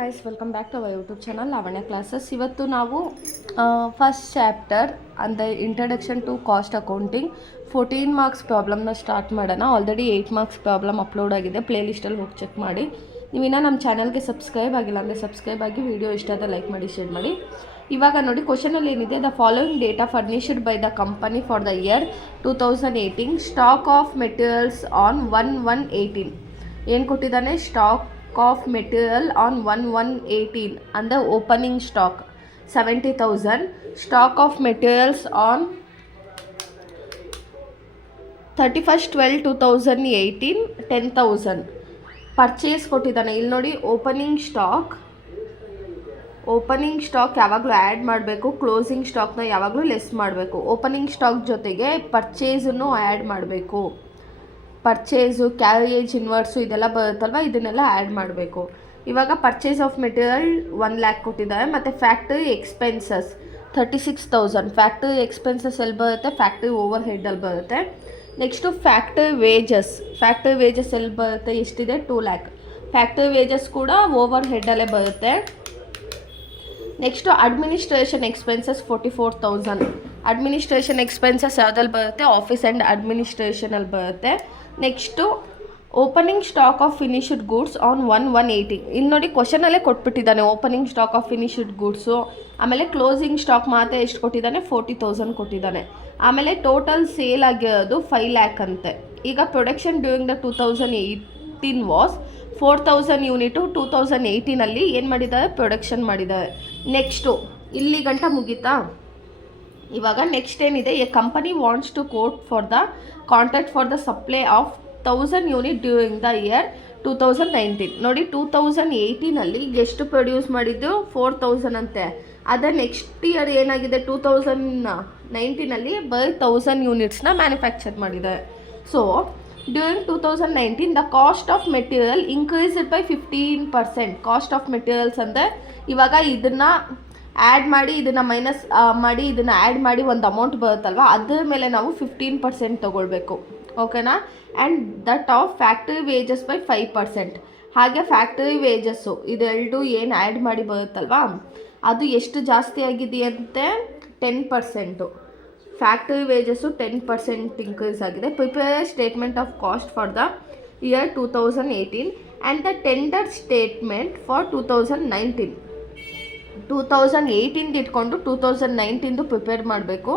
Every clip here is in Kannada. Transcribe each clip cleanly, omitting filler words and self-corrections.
Guys welcome back to our YouTube channel Lavanya classes. ಇವತ್ತು ನಾವು ಫಸ್ಟ್ ಚಾಪ್ಟರ್ ಅಂದರೆ introduction to cost accounting 14 marks ಪ್ರಾಬ್ಲಮ್ನ ಸ್ಟಾರ್ಟ್ ಮಾಡೋಣ. ಆಲ್ರೆಡಿ 8 ಮಾರ್ಕ್ಸ್ ಪ್ರಾಬ್ಲಮ್ ಅಪ್ಲೋಡ್ ಆಗಿದೆ, ಪ್ಲೇ ಲಿಸ್ಟಲ್ಲಿ ಹೋಗಿ ಚೆಕ್ ಮಾಡಿ. ನೀವು ಇನ್ನೂ ನಮ್ಮ ಚಾನಲ್ಗೆ ಸಬ್ಸ್ಕ್ರೈಬ್ ಆಗಿಲ್ಲ ಅಂದರೆ ಸಬ್ಸ್ಕ್ರೈಬ್ ಆಗಿ, ವಿಡಿಯೋ ಇಷ್ಟ ಆದರೆ ಲೈಕ್ ಮಾಡಿ, ಶೇರ್ ಮಾಡಿ. ಇವಾಗ ನೋಡಿ ಕ್ವಶನಲ್ಲಿ ಏನಿದೆ, the following data furnished by the company for the year 2018 stock of materials on 1/1/18. ಏನು ಕೊಟ್ಟಿದ್ದಾನೆ? Stock of material on 1/1/18 and the opening stock 70,000, stock of materials on 31/12/2018 10,000. Purchase ಕೊಟ್ಟಿದ್ದಾನೆ. ಇಲ್ಲಿ ನೋಡಿ, ಓಪನಿಂಗ್ ಸ್ಟಾಕ್ ಯಾವಾಗಲೂ ಆ್ಯಡ್ ಮಾಡಬೇಕು, ಕ್ಲೋಸಿಂಗ್ ಸ್ಟಾಕ್ನ ಯಾವಾಗಲೂ ಲೆಸ್ ಮಾಡಬೇಕು. ಓಪನಿಂಗ್ ಸ್ಟಾಕ್ ಜೊತೆಗೆ ಪರ್ಚೇಸನ್ನು ಆ್ಯಡ್ ಮಾಡಬೇಕು. ಪರ್ಚೇಸು, ಕ್ಯಾರಿಯೇಜ್ ಇನ್ವರ್ಸು ಇದೆಲ್ಲ ಬರುತ್ತಲ್ವ, ಇದನ್ನೆಲ್ಲ ಆ್ಯಡ್ ಮಾಡಬೇಕು. ಇವಾಗ ಪರ್ಚೇಸ್ ಆಫ್ ಮೆಟೀರಿಯಲ್ 1 lakh ಕೊಟ್ಟಿದ್ದಾರೆ, ಮತ್ತು ಫ್ಯಾಕ್ಟ್ರಿ ಎಕ್ಸ್ಪೆನ್ಸಸ್ 36,000. ಫ್ಯಾಕ್ಟ್ರಿ ಎಕ್ಸ್ಪೆನ್ಸಸ್ ಎಲ್ಲಿ ಬರುತ್ತೆ? ಫ್ಯಾಕ್ಟ್ರಿ ಓವರ್ ಹೆಡ್ಡಲ್ಲಿ ಬರುತ್ತೆ. ನೆಕ್ಸ್ಟು ಫ್ಯಾಕ್ಟ್ರಿ ವೇಜಸ್ ಎಲ್ಲಿ ಬರುತ್ತೆ? ಎಷ್ಟಿದೆ? 2 lakh. ಫ್ಯಾಕ್ಟ್ರಿ ವೇಜಸ್ ಕೂಡ ಓವರ್ ಹೆಡ್ಡಲ್ಲೇ ಬರುತ್ತೆ. Next administration expenses 44,000. Administration expenses ಯಾವುದಲ್ಲಿ ಬರುತ್ತೆ? ಆಫೀಸ್ ಆ್ಯಂಡ್ ಅಡ್ಮಿನಿಸ್ಟ್ರೇಷನಲ್ಲಿ ಬರುತ್ತೆ. Next opening stock of finished goods on 1/1/18. ಇಲ್ಲಿ ನೋಡಿ ಕ್ವಶನಲ್ಲೇ ಕೊಟ್ಬಿಟ್ಟಿದ್ದಾನೆ opening stock of finished goods. ಆಮೇಲೆ ಕ್ಲೋಸಿಂಗ್ ಸ್ಟಾಕ್ ಮಾತ್ರ ಎಷ್ಟು ಕೊಟ್ಟಿದ್ದಾನೆ? 40,000 ಕೊಟ್ಟಿದ್ದಾನೆ. ಆಮೇಲೆ ಟೋಟಲ್ ಸೇಲ್ ಆಗಿರೋದು 5 lakh ಅಂತೆ. ಈಗ production during the 2018 was 4,000 unit 2018 ಏನು ಮಾಡಿದ್ದಾರೆ? ಪ್ರೊಡಕ್ಷನ್ ಮಾಡಿದ್ದಾರೆ. ನೆಕ್ಸ್ಟು ಇಲ್ಲಿ ಗಂಟ ಮುಗೀತಾ? ಇವಾಗ ನೆಕ್ಸ್ಟ್ ಏನಿದೆ? A company wants to quote for the contract for the supply of 1000 unit during the year 2019. ನೋಡಿ, 2018 ಎಷ್ಟು ಪ್ರೊಡ್ಯೂಸ್ ಮಾಡಿದ್ದು? 4,000 ಅಂತೆ. ಅದೇ ನೆಕ್ಸ್ಟ್ ಇಯರ್ ಏನಾಗಿದೆ? 2019 ಬರೀ 1000 ಯೂನಿಟ್ಸ್ನ ಮ್ಯಾನುಫ್ಯಾಕ್ಚರ್ ಮಾಡಿದ್ದಾರೆ. So during 2019 the cost of material increased by 15%. Cost of materials ಅಂದರೆ ಇವಾಗ ಇದನ್ನು ಆ್ಯಡ್ ಮಾಡಿ, ಇದನ್ನು ಮೈನಸ್ ಮಾಡಿ, ಇದನ್ನು ಆ್ಯಡ್ ಮಾಡಿ ಒಂದು ಅಮೌಂಟ್ ಬರುತ್ತಲ್ವ, ಅದರ ಮೇಲೆ ನಾವು 15% ತೊಗೊಳ್ಬೇಕು. ಓಕೆನಾ? And that of factory wages by 5%. ಹಾಗೆ ಫ್ಯಾಕ್ಟ್ರಿ ವೇಜಸ್ಸು ಇದೆರಡು ಏನು ಆ್ಯಡ್ ಮಾಡಿ ಬರುತ್ತಲ್ವ, ಅದು ಎಷ್ಟು ಜಾಸ್ತಿ ಆಗಿದೆಯಂತೆ? 10%. ಫ್ಯಾಕ್ಟ್ರಿ ವೇಜಸ್ಸು 10% ಇನ್ಕ್ರೀಸ್ ಆಗಿದೆ. Prepare statement of cost for the year 2018 and the tender statement for 2019. 2018 ಇಟ್ಕೊಂಡು 2019 ಪ್ರಿಪೇರ್ ಮಾಡಬೇಕು.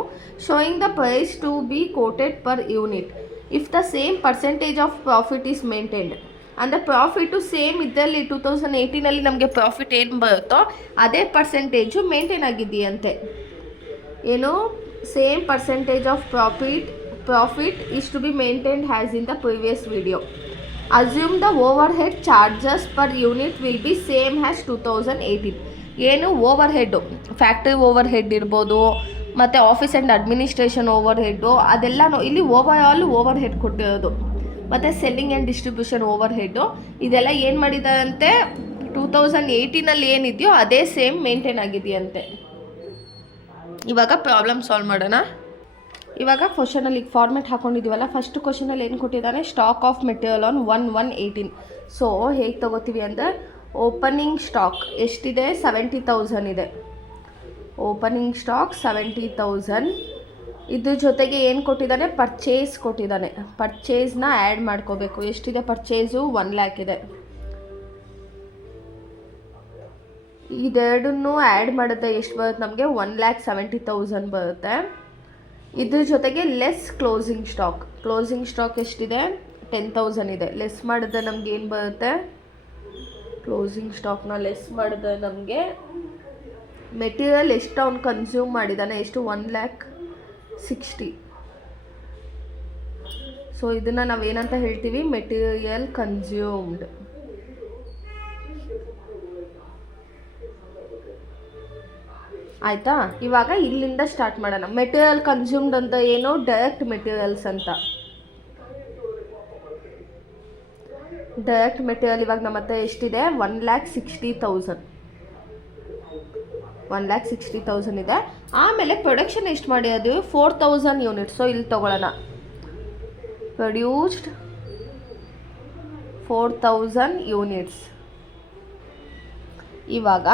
Showing the price to be quoted per unit if the same percentage of profit is maintained. ಅಂದರೆ ಪ್ರಾಫಿಟು ಸೇಮ್ ಇದ್ದಲ್ಲಿ 2018 ನಮಗೆ ಪ್ರಾಫಿಟ್ ಏನು ಬರುತ್ತೋ ಅದೇ ಪರ್ಸೆಂಟೇಜು ಮೇಂಟೈನ್ ಆಗಿದೆಯಂತೆ. ಏನು? Same percentage of profit is to be maintained has in the previous video. Assume the over head charges per unit will be same has 2018. ಏನು? Over head, factory over head ಇರ್ಬೋದು, ಮತ್ತು office and administration over head, ಅದೆಲ್ಲನೂ ಇಲ್ಲಿ ಓವರ್ ಹೆಡ್ ಕೊಟ್ಟಿರೋದು. ಮತ್ತು selling and distribution over head, ಇದೆಲ್ಲ ಏನು ಮಾಡಿದಾರಂತೆ? 2018 ಏನಿದೆಯೋ ಅದೇ ಸೇಮ್ ಮೇಂಟೈನ್ ಆಗಿದೆಯಂತೆ. ಇವಾಗ ಪ್ರಾಬ್ಲಮ್ ಸಾಲ್ವ್ ಮಾಡೋಣ. ಇವಾಗ ಕ್ವಶನಲ್ಲಿ ಫಾರ್ಮೆಟ್ ಹಾಕ್ಕೊಂಡಿದ್ದೀವಲ್ಲ, ಫಸ್ಟ್ ಕ್ವಶನಲ್ಲಿ ಏನು ಕೊಟ್ಟಿದ್ದಾನೆ? Stock of material on 1/1/18. So ಹೇಗೆ ತೊಗೋತೀವಿ ಅಂದರೆ, ಓಪನಿಂಗ್ ಸ್ಟಾಕ್ ಎಷ್ಟಿದೆ? 70,000 ಇದೆ. Opening stock 70,000. ಇದ್ರ ಜೊತೆಗೆ ಏನು ಕೊಟ್ಟಿದ್ದಾನೆ? ಪರ್ಚೇಸ್ ಕೊಟ್ಟಿದ್ದಾನೆ. ಪರ್ಚೇಸ್ನ ಆ್ಯಡ್ ಮಾಡ್ಕೋಬೇಕು. ಎಷ್ಟಿದೆ ಪರ್ಚೇಸು? 1 lakh ಇದೆ. ಇದೆರಡನ್ನೂ ಆ್ಯಡ್ ಮಾಡಿದ್ರೆ ಎಷ್ಟು ಬರುತ್ತೆ ನಮಗೆ? 1,70,000 ಬರುತ್ತೆ. ಇದ್ರ ಜೊತೆಗೆ ಲೆಸ್ ಕ್ಲೋಸಿಂಗ್ ಸ್ಟಾಕ್ ಎಷ್ಟಿದೆ? 10,000 ಇದೆ. ಲೆಸ್ ಮಾಡಿದ್ರೆ ನಮ್ಗೆ ಏನು ಬರುತ್ತೆ? ಕ್ಲೋಸಿಂಗ್ ಸ್ಟಾಕ್ನ ಲೆಸ್ ಮಾಡಿದ್ರೆ ನಮಗೆ ಮೆಟೀರಿಯಲ್ ಎಷ್ಟು ಅವ್ನು ಕನ್ಸ್ಯೂಮ್ ಮಾಡಿದ್ದಾನೆ? ಎಷ್ಟು? 1,60,000. ಸೊ ಇದನ್ನು ನಾವೇನಂತ ಹೇಳ್ತೀವಿ? Material consumed. ಆಯಿತಾ? ಇವಾಗ ಇಲ್ಲಿಂದ ಸ್ಟಾರ್ಟ್ ಮಾಡೋಣ. ಮೆಟೀರಿಯಲ್ ಕನ್ಸ್ಯೂಮ್ಡ್ ಅಂತ ಏನು? ಡೈರೆಕ್ಟ್ ಮೆಟೀರಿಯಲ್ಸ್ ಅಂತ. ಡೈರೆಕ್ಟ್ ಮೆಟೀರಿಯಲ್ ಇವಾಗ ನಮ್ಮ ಹತ್ರ ಎಷ್ಟಿದೆ? 1,60,000. 1,60,000 ಇದೆ. ಆಮೇಲೆ ಪ್ರೊಡಕ್ಷನ್ ಎಷ್ಟು ಮಾಡಿರೋದು? 4,000 ಯೂನಿಟ್ಸ್. ಸೊ ಇಲ್ಲಿ ತೊಗೊಳ್ಳೋಣ. Produced 4,000 units. ಇವಾಗ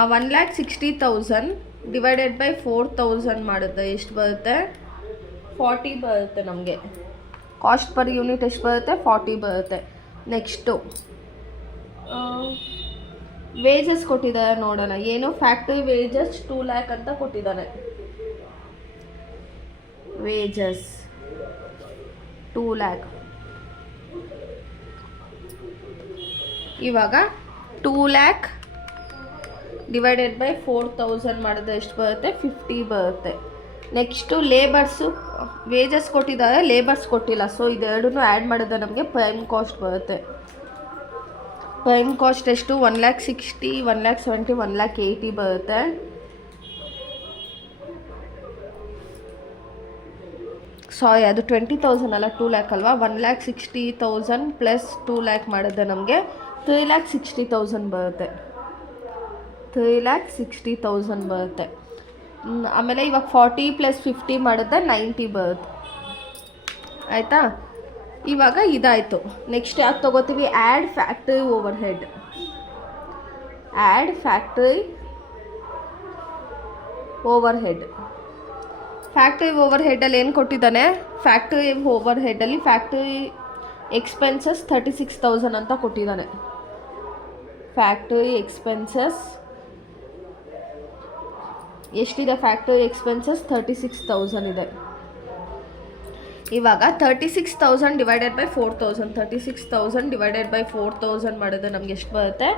1,60,000 ಡಿವೈಡೆಡ್ ಬೈ 4,000 ಮಾಡಿದ್ರೆ ಎಷ್ಟು ಬರುತ್ತೆ? 40 ಬರುತ್ತೆ ನಮಗೆ. ಕಾಸ್ಟ್ ಪರ್ ಯೂನಿಟ್ ಎಷ್ಟು ಬರುತ್ತೆ? 40 ಬರುತ್ತೆ. ನೆಕ್ಸ್ಟು ವೇಜಸ್ ಕೊಟ್ಟಿದ್ದಾರೆ ನೋಡೋಣ. ಏನು ಫ್ಯಾಕ್ಟ್ರಿ ವೇಜಸ್ 2 lakh ಅಂತ ಕೊಟ್ಟಿದ್ದಾನೆ. Wages 2 lakh. ಇವಾಗ 2 lakh ಡಿವೈಡೆಡ್ ಬೈ 4,000 ಮಾಡಿದ್ರೆ ಎಷ್ಟು ಬರುತ್ತೆ? 50 ಬರುತ್ತೆ. ನೆಕ್ಸ್ಟು ಲೇಬರ್ಸು ವೇಜಸ್ ಕೊಟ್ಟಿದ್ದಾರೆ, ಲೇಬರ್ಸ್ ಕೊಟ್ಟಿಲ್ಲ. ಸೊ ಇದೆರಡನ್ನೂ ಆ್ಯಡ್ ಮಾಡಿದ್ರೆ ನಮಗೆ ಪ್ರೈಮ್ ಕಾಸ್ಟ್ ಬರುತ್ತೆ. ಪ್ರೈಮ್ ಕಾಸ್ಟ್ ಎಷ್ಟು? 1,60,000, 1,70,000, 1,80,000 ಬರುತ್ತೆ. ಸಾರಿ, ಅದು 20,000 ಅಲ್ಲ, 2 lakh ಅಲ್ವಾ. 1,60,000 ಪ್ಲಸ್ 2 lakh ಮಾಡಿದ್ರೆ ನಮಗೆ 3,60,000 ಬರುತ್ತೆ. 3,60,000 ಬರುತ್ತೆ. ಆಮೇಲೆ ಇವಾಗ 40 + 50 ಮಾಡಿದ್ರೆ 90 ಬರುತ್ತೆ. ಆಯಿತಾ? ಇವಾಗ ಇದಾಯಿತು. ನೆಕ್ಸ್ಟ್ ಯಾವ್ದು ತೊಗೋತೀವಿ? Add factory over head. Add factory over head. Factory over ಹೆಡ್ಡಲ್ಲಿ ಏನು ಕೊಟ್ಟಿದ್ದಾನೆ? ಫ್ಯಾಕ್ಟ್ರಿ ಓವರ್ ಹೆಡ್ಡಲ್ಲಿ ಫ್ಯಾಕ್ಟ್ರಿ ಎಕ್ಸ್ಪೆನ್ಸಸ್ 36,000 ಅಂತ ಕೊಟ್ಟಿದ್ದಾನೆ. ಫ್ಯಾಕ್ಟ್ರಿ ಎಕ್ಸ್ಪೆನ್ಸಸ್ ಎಷ್ಟಿದೆ? ಫ್ಯಾಕ್ಟ್ರಿ ಎಕ್ಸ್ಪೆನ್ಸಸ್ 36,000 ಇದೆ. ಇವಾಗ 36,000 ಡಿವೈಡೆಡ್ ಬೈ 4,000. 36,000 ಡಿವೈಡೆಡ್ ಬೈ 4,000 ಮಾಡಿದ್ರೆ ನಮ್ಗೆ ಎಷ್ಟು ಬರುತ್ತೆ?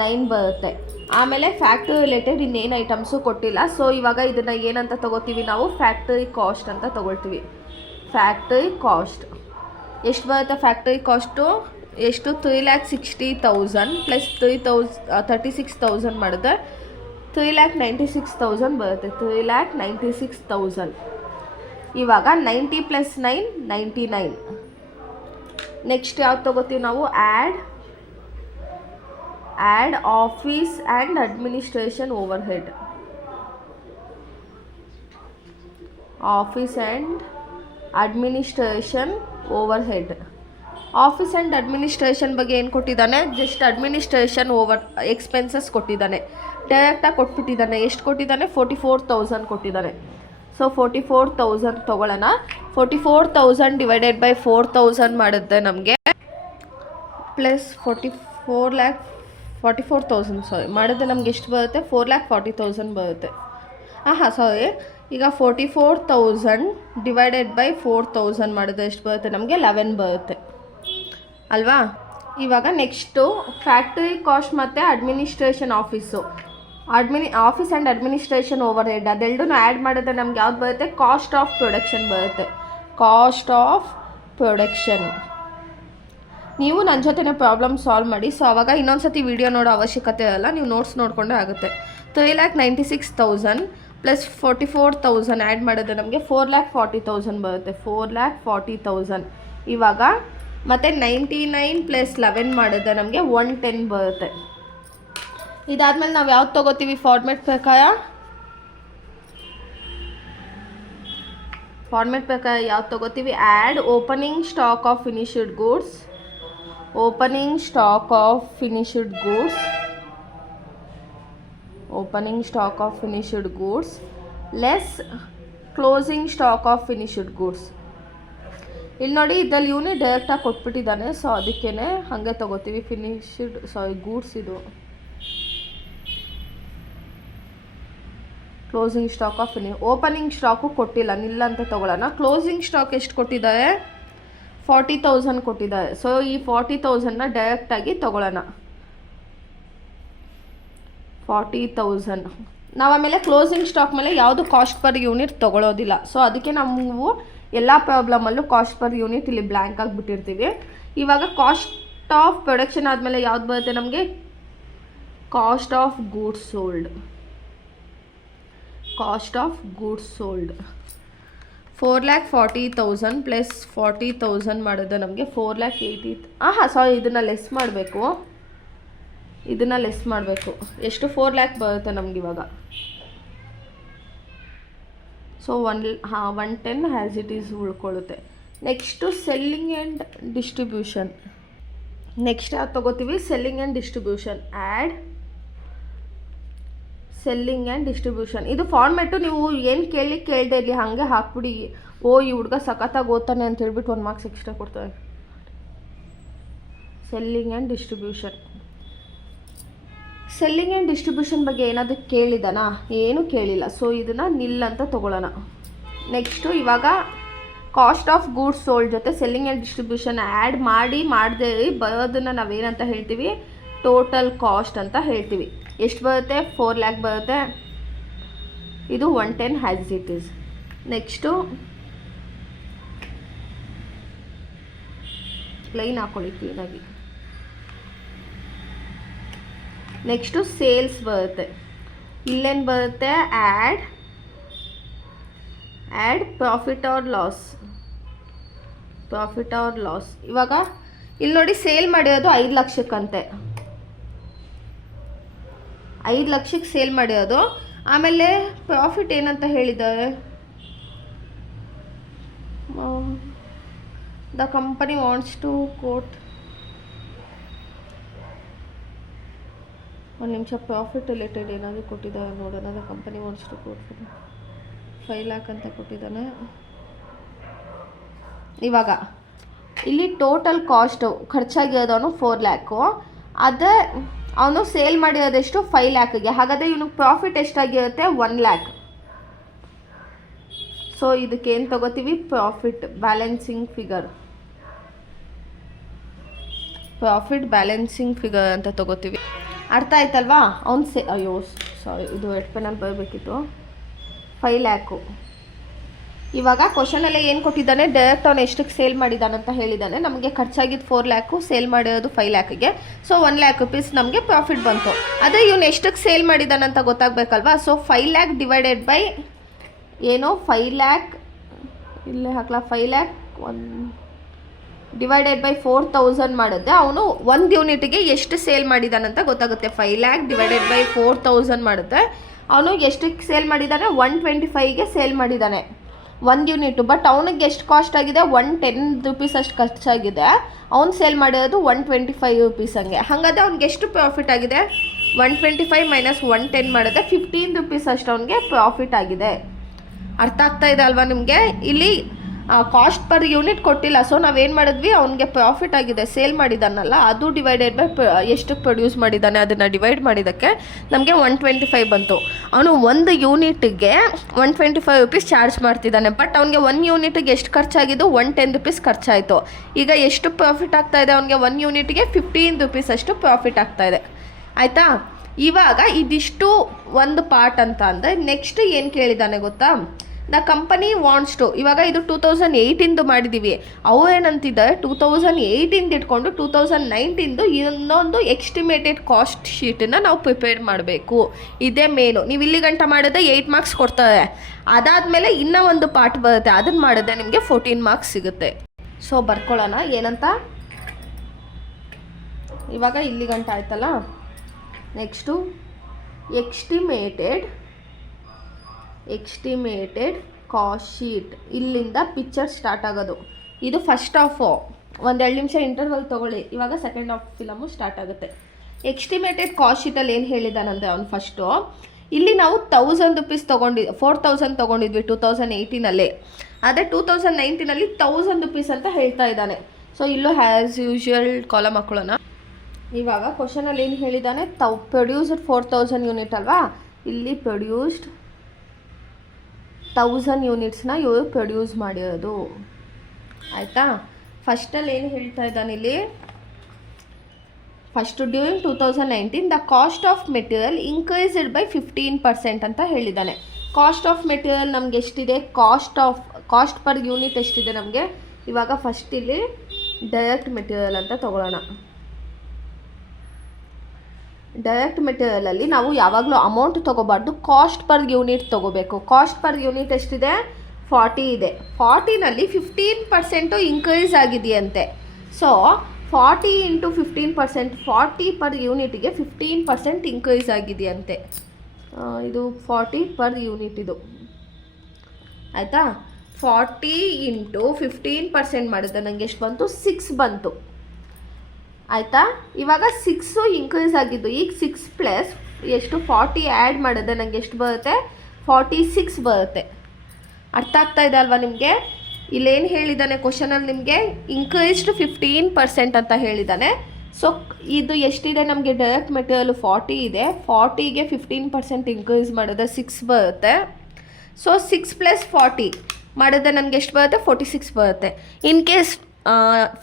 9 ಬರುತ್ತೆ. ಆಮೇಲೆ ಫ್ಯಾಕ್ಟ್ರಿ ರಿಲೇಟೆಡ್ ಇನ್ನೇನು ಐಟಮ್ಸು ಕೊಟ್ಟಿಲ್ಲ. ಸೊ ಇವಾಗ ಇದನ್ನು ಏನಂತ ತೊಗೋತೀವಿ ನಾವು? ಫ್ಯಾಕ್ಟ್ರಿ ಕಾಸ್ಟ್ ಅಂತ ತೊಗೊಳ್ತೀವಿ. ಫ್ಯಾಕ್ಟ್ರಿ ಕಾಸ್ಟ್ ಎಷ್ಟು ಬರುತ್ತೆ? ಫ್ಯಾಕ್ಟ್ರಿ ಕಾಸ್ಟು ಎಷ್ಟು? 3,60,000 ಪ್ಲಸ್ 36,000 ಮಾಡಿದ್ರೆ 3,96,000 ಬರುತ್ತೆ. 3,96,000. ಇವಾಗ 90 + 9 99. ನೆಕ್ಸ್ಟ್ ಯಾವ್ದು ತೊಗೋತೀವಿ ನಾವು? Add office and administration over head. Office and administration over head. Office and administration ಬಗ್ಗೆ ಏನು ಕೊಟ್ಟಿದ್ದಾನೆ? ಜಸ್ಟ್ ಅಡ್ಮಿನಿಸ್ಟ್ರೇಷನ್ ಓವರ್ ಎಕ್ಸ್ಪೆನ್ಸಸ್ ಕೊಟ್ಟಿದ್ದಾನೆ. ಡೈರೆಕ್ಟಾಗಿ ಕೊಟ್ಬಿಟ್ಟಿದ್ದಾನೆ. ಎಷ್ಟು ಕೊಟ್ಟಿದ್ದಾನೆ? 44,000 ಕೊಟ್ಟಿದ್ದಾನೆ. ಸೊ 44,000 ತೊಗೊಳ್ಳೋಣ. 44,000 ಡಿವೈಡೆಡ್ ಬೈ 4,000 ಮಾಡಿದ್ರೆ ನಮಗೆ ಪ್ಲಸ್ 44,000 ಸಾರಿ ಮಾಡಿದ್ರೆ ನಮ್ಗೆ ಎಷ್ಟು ಬರುತ್ತೆ? 4,40,000 ಬರುತ್ತೆ. ಸಾರಿ, ಈಗ 44,000 ಡಿವೈಡೆಡ್ ಬೈ 4,000 ಮಾಡಿದ್ರೆ ಎಷ್ಟು ಬರುತ್ತೆ? ನಮಗೆ 11 ಬರುತ್ತೆ ಅಲ್ವಾ? ಇವಾಗ ನೆಕ್ಸ್ಟು ಫ್ಯಾಕ್ಟ್ರಿ ಕಾಸ್ಟ್ ಮತ್ತು administration office. Office and administration over head ಅದೆರಡೂ ಆ್ಯಡ್ ಮಾಡಿದ್ರೆ ನಮ್ಗೆ ಯಾವ್ದು ಬರುತ್ತೆ? ಕಾಸ್ಟ್ ಆಫ್ ಪ್ರೊಡಕ್ಷನ್ ಬರುತ್ತೆ. Cost of production. ನೀವು ನನ್ನ ಜೊತೆನೇ ಪ್ರಾಬ್ಲಮ್ ಸಾಲ್ವ್ ಮಾಡಿ. ಸೊ ಆವಾಗ ಇನ್ನೊಂದು ಸತಿ ವೀಡಿಯೋ ನೋಡೋ ಅವಶ್ಯಕತೆ ಇರಲ್ಲ, ನೀವು ನೋಟ್ಸ್ ನೋಡಿಕೊಂಡ್ರೆ ಆಗುತ್ತೆ. 3,96,000 ಪ್ಲಸ್ 44,000 ಆ್ಯಡ್ ಮಾಡಿದ್ರೆ ನಮಗೆ 4,40,000 ಬರುತ್ತೆ. 4,40,000. ಇವಾಗ ಮತ್ತು 99 + 11 ಮಾಡಿದ್ರೆ ನಮಗೆ 110 ಬರುತ್ತೆ. ಇದಾದಮೇಲೆ ನಾವು ಯಾವ್ದು ತೊಗೋತೀವಿ? ಫಾರ್ಮೆಟ್ ಪ್ರಕಾರ ಯಾವ್ದು ತೊಗೋತೀವಿ? Add opening stock of finished goods. Opening stock of finished goods. Opening stock of finished goods less closing stock of finished goods. ಇಲ್ಲಿ ನೋಡಿ, ಇದ್ರಲ್ಲಿ ಇವನೇ ಡೈರೆಕ್ಟಾಗಿ ಕೊಟ್ಬಿಟ್ಟಿದ್ದಾನೆ. ಸೊ ಅದಕ್ಕೇ ಹಾಗೆ ತೊಗೋತೀವಿ. ಗೂಡ್ಸ್ ಇದು closing stock of opening stock ಕೊಟ್ಟಿಲ್ಲ, ನಿಲ್ಲ ಅಂತ ತೊಗೊಳ್ಳೋಣ. ಕ್ಲೋಸಿಂಗ್ ಸ್ಟಾಕ್ ಎಷ್ಟು ಕೊಟ್ಟಿದ್ದಾರೆ? 40,000 ಕೊಟ್ಟಿದ್ದಾರೆ. ಸೊ ಈ 40,000ನ ಡೈರೆಕ್ಟಾಗಿ ತೊಗೊಳ್ಳೋಣ. 40,000 ನಾವು ಆಮೇಲೆ ಕ್ಲೋಸಿಂಗ್ ಸ್ಟಾಕ್ ಮೇಲೆ ಯಾವುದು ಕಾಸ್ಟ್ ಪರ್ ಯೂನಿಟ್ ತೊಗೊಳ್ಳೋದಿಲ್ಲ. ಸೊ ಅದಕ್ಕೆ ನಾವು ಎಲ್ಲ ಪ್ರಾಬ್ಲಮಲ್ಲೂ ಕಾಸ್ಟ್ ಪರ್ ಯೂನಿಟ್ ಇಲ್ಲಿ ಬ್ಲ್ಯಾಂಕ್ ಆಗಿಬಿಟ್ಟಿರ್ತೀವಿ. ಇವಾಗ ಕಾಸ್ಟ್ ಆಫ್ ಪ್ರೊಡಕ್ಷನ್ ಆದಮೇಲೆ ಯಾವ್ದು ಬರುತ್ತೆ ನಮಗೆ? Cost of goods sold. Cost of goods sold 4,40,000 plus 40,000 ಮಾಡಿದ್ರೆ ನಮಗೆ 4,80,000. ಸಾರಿ, ಇದನ್ನು ಲೆಸ್ ಮಾಡಬೇಕು. ಎಷ್ಟು? 4 lakh ಬರುತ್ತೆ ನಮ್ಗೆ ಇವಾಗ. ಸೊ 110 ಹ್ಯಾಸ್ ಇಟ್ ಈಸ್ ಉಳ್ಕೊಳ್ಳುತ್ತೆ. Next selling and distribution. Next ಯಾವ್ದು ತೊಗೋತೀವಿ, selling and distribution. Add selling and distribution. ಇದು ಫಾರ್ಮ್ಯಾಟು ನೀವು ಏನು ಕೇಳದೆ ಇರಲಿ ಹಾಗೆ ಹಾಕ್ಬಿಡಿ. ಈ ಹುಡುಗ ಸಖತ್ತಾಗಿ ಓದ್ತಾನೆ ಅಂತ ಹೇಳ್ಬಿಟ್ಟು 1 ಮಾರ್ಕ್ಸ್ ಎಕ್ಸ್ಟ್ರಾ ಕೊಡ್ತಾರೆ. Selling and distribution. Selling and distribution ಬಗ್ಗೆ ಏನಾದರೂ ಕೇಳಿದಾನಾ? ಏನೂ ಕೇಳಿಲ್ಲ. ಸೊ ಇದನ್ನು ನಿಲ್ ಅಂತ ತೊಗೊಳ್ಳೋಣ. ನೆಕ್ಸ್ಟು ಇವಾಗ ಕಾಸ್ಟ್ ಆಫ್ ಗೂಡ್ಸ್ ಸೋಲ್ಡ್ ಜೊತೆ ಸೆಲ್ಲಿಂಗ್ ಆ್ಯಂಡ್ ಡಿಸ್ಟ್ರಿಬ್ಯೂಷನ್ ಆ್ಯಡ್ ಮಾಡದೆ ಬರೋದನ್ನು ನಾವೇನಂತ ಹೇಳ್ತೀವಿ, ಟೋಟಲ್ ಕಾಸ್ಟ್ ಅಂತ ಹೇಳ್ತೀವಿ. ಎಷ್ಟು ಬರುತ್ತೆ? 4 lakh ಬರುತ್ತೆ. ಇದು 110 has it is. Next line ಹಾಕೊಳ್ಳಿ ಕ್ಲೀನಾಗಿ. ನೆಕ್ಸ್ಟು ಸೇಲ್ಸ್ ಬರುತ್ತೆ. ಇಲ್ಲೇನು ಬರುತ್ತೆ? Add profit or loss. ಇವಾಗ ಇಲ್ಲಿ ನೋಡಿ, ಸೇಲ್ ಮಾಡಿರೋದು 5 ಲಕ್ಷಕ್ಕಂತೆ. 5 ಲಕ್ಷಕ್ಕೆ ಸೇಲ್ ಮಾಡಿರೋದು. ಆಮೇಲೆ ಪ್ರಾಫಿಟ್ ಏನಂತ ಹೇಳಿದ್ದಾರೆ? The company wants to quote. ಒಂದು ನಿಮಿಷ, ಪ್ರಾಫಿಟ್ ರಿಲೇಟೆಡ್ ಏನಾದರೂ ಕೊಟ್ಟಿದ್ದಾರೆ ನೋಡೋಣ. The company wants to quote 5 lakh ಅಂತ ಕೊಟ್ಟಿದ್ದಾನೆ. ಇವಾಗ ಇಲ್ಲಿ ಟೋಟಲ್ ಕಾಸ್ಟು ಖರ್ಚಾಗಿರೋದವನು 4 lakh. ಅದೇ ಅವನು ಸೇಲ್ ಮಾಡಿರೋದೆಷ್ಟು? 5 lakhಗೆ. ಹಾಗಾದರೆ ಇವನಿಗೆ ಪ್ರಾಫಿಟ್ ಎಷ್ಟಾಗಿರುತ್ತೆ? 1 lakh. ಸೊ ಇದಕ್ಕೆ ಏನು ತೊಗೋತೀವಿ? Profit balancing figure. ಅಂತ ತೊಗೋತೀವಿ. ಅರ್ಥ ಆಯ್ತಲ್ವಾ? ಅವ್ನು ಸಾರಿ, ಇದು ರೆಡ್ ಪೆನಲ್ಲಿ ಬರಬೇಕಿತ್ತು. 5 lakh. ಇವಾಗ ಕ್ವಶನಲ್ಲೇ ಏನು ಕೊಟ್ಟಿದ್ದಾನೆ? ಡೈರೆಕ್ಟ್ ಅವನು ಎಷ್ಟಕ್ಕೆ ಸೇಲ್ ಮಾಡಿದ್ದಾನಂತ ಹೇಳಿದ್ದಾನೆ. ನಮಗೆ ಖರ್ಚಾಗಿದ್ದು 4 lakh, ಸೇಲ್ ಮಾಡಿರೋದು 5 lakhಗೆ. ಸೊ 1 lakh rupees ನಮಗೆ ಪ್ರಾಫಿಟ್ ಬಂತು. ಅದೇ ಇವನು ಎಷ್ಟಕ್ಕೆ ಸೇಲ್ ಮಾಡಿದ್ದಾನಂತ ಗೊತ್ತಾಗಬೇಕಲ್ವಾ? ಸೊ 5 lakh ಡಿವೈಡೆಡ್ ಬೈ ಏನು? 5 lakh ಇಲ್ಲೇ ಹಾಕ್ಲಾ? 5 lakh ಡಿವೈಡೆಡ್ ಬೈ 4000 ಮಾಡಿದ್ರೆ ಅವನು 1 ಯೂನಿಟ್ಗೆ ಎಷ್ಟು ಸೇಲ್ ಮಾಡಿದ್ದಾನಂತ ಗೊತ್ತಾಗುತ್ತೆ. 5 lakh ಡಿವೈಡೆಡ್ ಬೈ 4000 ಮಾಡಿದ್ರೆ ಅವನು ಎಷ್ಟಕ್ಕೆ ಸೇಲ್ ಮಾಡಿದ್ದಾನೆ? 125ಗೆ ಸೇಲ್ ಮಾಡಿದ್ದಾನೆ 1 ಯೂನಿಟು. ಬಟ್ ಅವನಿಗೆ ಎಷ್ಟು ಕಾಸ್ಟ್ ಆಗಿದೆ? 110 rupees ಅಷ್ಟು ಖರ್ಚಾಗಿದೆ. ಅವ್ನು ಸೇಲ್ ಮಾಡಿರೋದು 125 rupees ಹಂಗೆ. ಹಾಗಾದರೆ ಅವ್ನಿಗೆ ಎಷ್ಟು ಪ್ರಾಫಿಟ್ ಆಗಿದೆ? 125 ಮೈನಸ್ 110 ಮಾಡಿದ್ರೆ 15 rupees ಅಷ್ಟು ಅವನಿಗೆ ಪ್ರಾಫಿಟ್ ಆಗಿದೆ. ಅರ್ಥ ಆಗ್ತಾ ಇದೆ ಅಲ್ವಾ ನಿಮಗೆ? ಇಲ್ಲಿ ಕಾಸ್ಟ್ ಪರ್ ಯೂನಿಟ್ ಕೊಟ್ಟಿಲ್ಲ. ಸೊ ನಾವೇನು ಮಾಡಿದ್ವಿ? ಅವನಿಗೆ ಪ್ರಾಫಿಟ್ ಆಗಿದೆ, ಸೇಲ್ ಮಾಡಿದ್ದಾನಲ್ಲ, ಅದು ಡಿವೈಡೆಡ್ ಬೈ ಎಷ್ಟಕ್ಕೆ ಪ್ರೊಡ್ಯೂಸ್ ಮಾಡಿದ್ದಾನೆ ಅದನ್ನು ಡಿವೈಡ್ ಮಾಡಿದ್ದಕ್ಕೆ ನಮಗೆ 125 ಬಂತು. ಅವನು 1 ಯೂನಿಟ್ಗೆ 125 rupees ಚಾರ್ಜ್ ಮಾಡ್ತಿದ್ದಾನೆ. ಬಟ್ ಅವನಿಗೆ 1 ಯೂನಿಟ್ಗೆ ಎಷ್ಟು ಖರ್ಚಾಗಿದ್ದು? 110 rupees ಖರ್ಚಾಯಿತು. ಈಗ ಎಷ್ಟು ಪ್ರಾಫಿಟ್ ಆಗ್ತಾ ಇದೆ ಅವನಿಗೆ? 1 ಯೂನಿಟ್ಗೆ 15 rupees ಅಷ್ಟು ಪ್ರಾಫಿಟ್ ಆಗ್ತಾ ಇದೆ. ಆಯಿತಾ? ಇವಾಗ ಇದಿಷ್ಟು ಒಂದು ಪಾರ್ಟ್ ಅಂತ ಅಂದರೆ ನೆಕ್ಸ್ಟ್ ಏನು ಕೇಳಿದ್ದಾನೆ ಗೊತ್ತಾ? The company wants to. ಇವಾಗ ಇದು 2008 ಮಾಡಿದ್ದೀವಿ. ಅವು ಏನಂತಿದ್ದಾರೆ? 2008 ಇಟ್ಕೊಂಡು 2019 ಇನ್ನೊಂದು ಎಸ್ಟಿಮೇಟೆಡ್ ಕಾಸ್ಟ್ ಶೀಟನ್ನು ನಾವು ಪ್ರಿಪೇರ್ ಮಾಡಬೇಕು. ಇದೇ ಮೇನು. ನೀವು ಇಲ್ಲಿ ಗಂಟ ಮಾಡಿದ್ರೆ 8 ಮಾರ್ಕ್ಸ್ ಕೊಡ್ತಾರೆ. ಅದಾದಮೇಲೆ ಇನ್ನೂ ಒಂದು ಪಾರ್ಟ್ ಬರುತ್ತೆ, ಅದನ್ನು ಮಾಡಿದ್ರೆ ನಿಮಗೆ 14 ಮಾರ್ಕ್ಸ್ ಸಿಗುತ್ತೆ. ಸೊ ಬರ್ಕೊಳ್ಳೋಣ ಏನಂತ. ಇವಾಗ ಇಲ್ಲಿ ಗಂಟ ಆಯ್ತಲ್ಲ. Next estimated cost sheet. ಇಲ್ಲಿಂದ ಪಿಕ್ಚರ್ ಸ್ಟಾರ್ಟ್ ಆಗೋದು. ಇದು ಫಸ್ಟ್ ಹಾಫು. 1-2 ನಿಮಿಷ ಇಂಟರ್ವಲ್ ತೊಗೊಳ್ಳಿ. ಇವಾಗ ಸೆಕೆಂಡ್ ಹಾಫ್ ಫಿಲಮು ಸ್ಟಾರ್ಟ್ ಆಗುತ್ತೆ. ಎಸ್ಟಿಮೇಟೆಡ್ ಕಾಸ್ಟ್ ಶೀಟಲ್ಲಿ ಏನು ಹೇಳಿದ್ದಾನಂದರೆ ಅವನು ಫಸ್ಟು ಇಲ್ಲಿ ನಾವು 1000 rupees 4000 ತೊಗೊಂಡಿದ್ವಿ 2018. ಅದೇ 2019 1000 rupees ಅಂತ ಹೇಳ್ತಾ ಇದ್ದಾನೆ. ಸೊ ಇಲ್ಲೂ ಆ್ಯಸ್ ಯೂಶುವಲ್ ಕಾಲಮ್ ಹಾಕೊಳ್ಳೋಣ. ಇವಾಗ ಕ್ವಶನಲ್ಲಿ ಏನು ಹೇಳಿದ್ದಾನೆ? ಪ್ರೊಡ್ಯೂಸ್ಡ್ 4000 ಯೂನಿಟ್ ಅಲ್ವಾ? ಇಲ್ಲಿ ಪ್ರೊಡ್ಯೂಸ್ಡ್ 1000 ಯೂನಿಟ್ಸ್ನ ಇವರು ಪ್ರೊಡ್ಯೂಸ್ ಮಾಡಿರೋದು. ಆಯಿತಾ? ಫಸ್ಟಲ್ಲಿ ಏನು ಹೇಳ್ತಾ ಇದ್ದಾನೆ ಇಲ್ಲಿ? First during 2019 the cost of material increased by 15% ಅಂತ ಹೇಳಿದ್ದಾನೆ. ಕಾಸ್ಟ್ ಆಫ್ ಮೆಟೀರಿಯಲ್ ನಮ್ಗೆ ಎಷ್ಟಿದೆ? ಕಾಸ್ಟ್ ಪರ್ ಯೂನಿಟ್ ಎಷ್ಟಿದೆ ನಮಗೆ? ಇವಾಗ ಫಸ್ಟ್ ಇಲ್ಲಿ ಡೈರೆಕ್ಟ್ ಮೆಟೀರಿಯಲ್ ಅಂತ ತೊಗೊಳ್ಳೋಣ. ಡೈರೆಕ್ಟ್ ಮೆಟೀರಿಯಲಲ್ಲಿ ನಾವು ಯಾವಾಗಲೂ ಅಮೌಂಟ್ ತೊಗೋಬಾರ್ದು, ಕಾಸ್ಟ್ ಪರ್ ಯೂನಿಟ್ ತೊಗೋಬೇಕು. ಕಾಸ್ಟ್ ಪರ್ ಯೂನಿಟ್ ಎಷ್ಟಿದೆ? 40 ಇದೆ. 40ನಲ್ಲಿ 15% ಇನ್ಕ್ರೀಸ್ ಆಗಿದೆಯಂತೆ. ಸೊ 40 × 15%, 40 ಪರ್ ಯೂನಿಟಿಗೆ 15% ಇನ್ಕ್ರೀಸ್ ಆಗಿದೆಯಂತೆ. ಇದು 40 ಪರ್ ಯೂನಿಟ್ ಇದು. ಆಯಿತಾ? 40 × 15% ಮಾಡಿದ್ರೆ ನನಗೆ ಎಷ್ಟು ಬಂತು? 6 ಬಂತು. ಆಯಿತಾ. ಇವಾಗ 6 ಇನ್ಕ್ರೀಸ್ ಆಗಿದ್ದು, ಈಗ 6 ಪ್ಲಸ್ ಎಷ್ಟು 40 ಆ್ಯಡ್ ಮಾಡಿದ್ರೆ ನನಗೆ ಎಷ್ಟು ಬರುತ್ತೆ, 46 ಬರುತ್ತೆ. ಅರ್ಥ ಆಗ್ತಾ ಇದೆ ಅಲ್ವಾ ನಿಮಗೆ? ಇಲ್ಲೇನು ಹೇಳಿದ್ದಾನೆ ಕ್ವಶನಲ್ಲಿ ನಿಮಗೆ, ಇನ್ಕ್ರೀಸ್ಡ್ 15% ಅಂತ ಹೇಳಿದ್ದಾನೆ. ಸೊ ಇದು ಎಷ್ಟಿದೆ ನಮಗೆ, ಡೈರೆಕ್ಟ್ ಮೆಟೀರಿಯಲ್ 40 ಇದೆ, 40ಗೆ 15% ಇನ್ಕ್ರೀಸ್ ಮಾಡಿದ್ರೆ 6 ಬರುತ್ತೆ. ಸೊ 6 ಪ್ಲಸ್ 40 ಮಾಡಿದ್ರೆ ನನಗೆ ಎಷ್ಟು ಬರುತ್ತೆ, 46 ಬರುತ್ತೆ. ಇನ್ ಕೇಸ್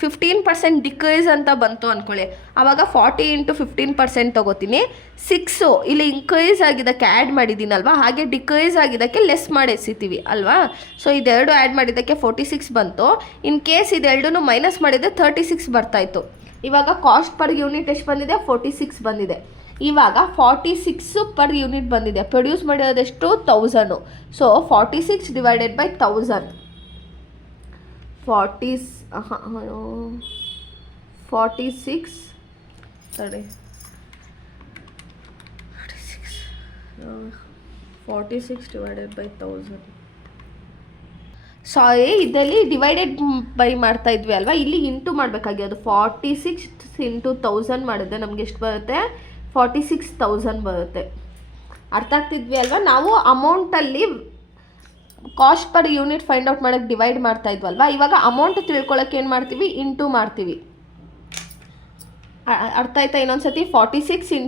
15% ಡಿಕ್ರೀಸ್ ಅಂತ ಬಂತು ಅಂದ್ಕೊಳ್ಳಿ, ಆವಾಗ 40 × 15% ತೊಗೋತೀನಿ. 6 ಇಲ್ಲಿ ಇನ್ಕ್ರೀಸ್ ಆಗಿದ್ದಕ್ಕೆ ಆ್ಯಡ್ ಮಾಡಿದ್ದೀನಲ್ವಾ, ಹಾಗೆ ಡಿಕ್ರೀಸ್ ಆಗಿದ್ದಕ್ಕೆ ಲೆಸ್ ಮಾಡಿ ಎಸಿತೀವಿ ಅಲ್ವಾ. ಸೊ ಇದೆರಡು ಆ್ಯಡ್ ಮಾಡಿದ್ದಕ್ಕೆ 46 ಬಂತು. ಇನ್ ಕೇಸ್ ಇದೆರಡೂ ಮೈನಸ್ ಮಾಡಿದರೆ 36 ಬರ್ತಾಯಿತ್ತು. ಇವಾಗ ಕಾಸ್ಟ್ ಪರ್ ಯೂನಿಟ್ ಎಷ್ಟು ಬಂದಿದೆ, 46 ಬಂದಿದೆ. ಇವಾಗ 46 ಪರ್ ಯೂನಿಟ್ ಬಂದಿದೆ. ಪ್ರೊಡ್ಯೂಸ್ ಮಾಡಿರೋದೆಷ್ಟು, 1000. ಸೊ 46 ಡಿವೈಡೆಡ್ ಬೈ 1000, 46 ಸರಿ 46 ಡಿವೈಡೆಡ್ ಬೈ 1000. ಸಾರಿ, ಇದರಲ್ಲಿ ಡಿವೈಡೆಡ್ ಬೈ ಮಾಡ್ತಾ ಇದ್ವಿ ಅಲ್ವಾ, ಇಲ್ಲಿ ಇಂಟು ಮಾಡಬೇಕಾಗಿರೋದು. 46 × 1000 ಮಾಡಿದ್ರೆ ನಮ್ಗೆ ಎಷ್ಟು ಬರುತ್ತೆ, 46,000 ಬರುತ್ತೆ. ಅರ್ಥ ಆಗ್ತಿದ್ವಿ ಅಲ್ವಾ? ನಾವು ಅಮೌಂಟಲ್ಲಿ cost per unit find out ಮಾಡೋಕ್ಕೆ ಡಿವೈಡ್ ಮಾಡ್ತಾ ಇದ್ವಲ್ವಾ, ಇವಾಗ ಅಮೌಂಟ್ ತಿಳ್ಕೊಳ್ಳೋಕೆ ಏನು ಮಾಡ್ತೀವಿ, ಇಂಟು ಮಾಡ್ತೀವಿ. ಅರ್ಥ ಆಯ್ತಾ? ಇನ್ನೊಂದ್ಸತಿ 46 ×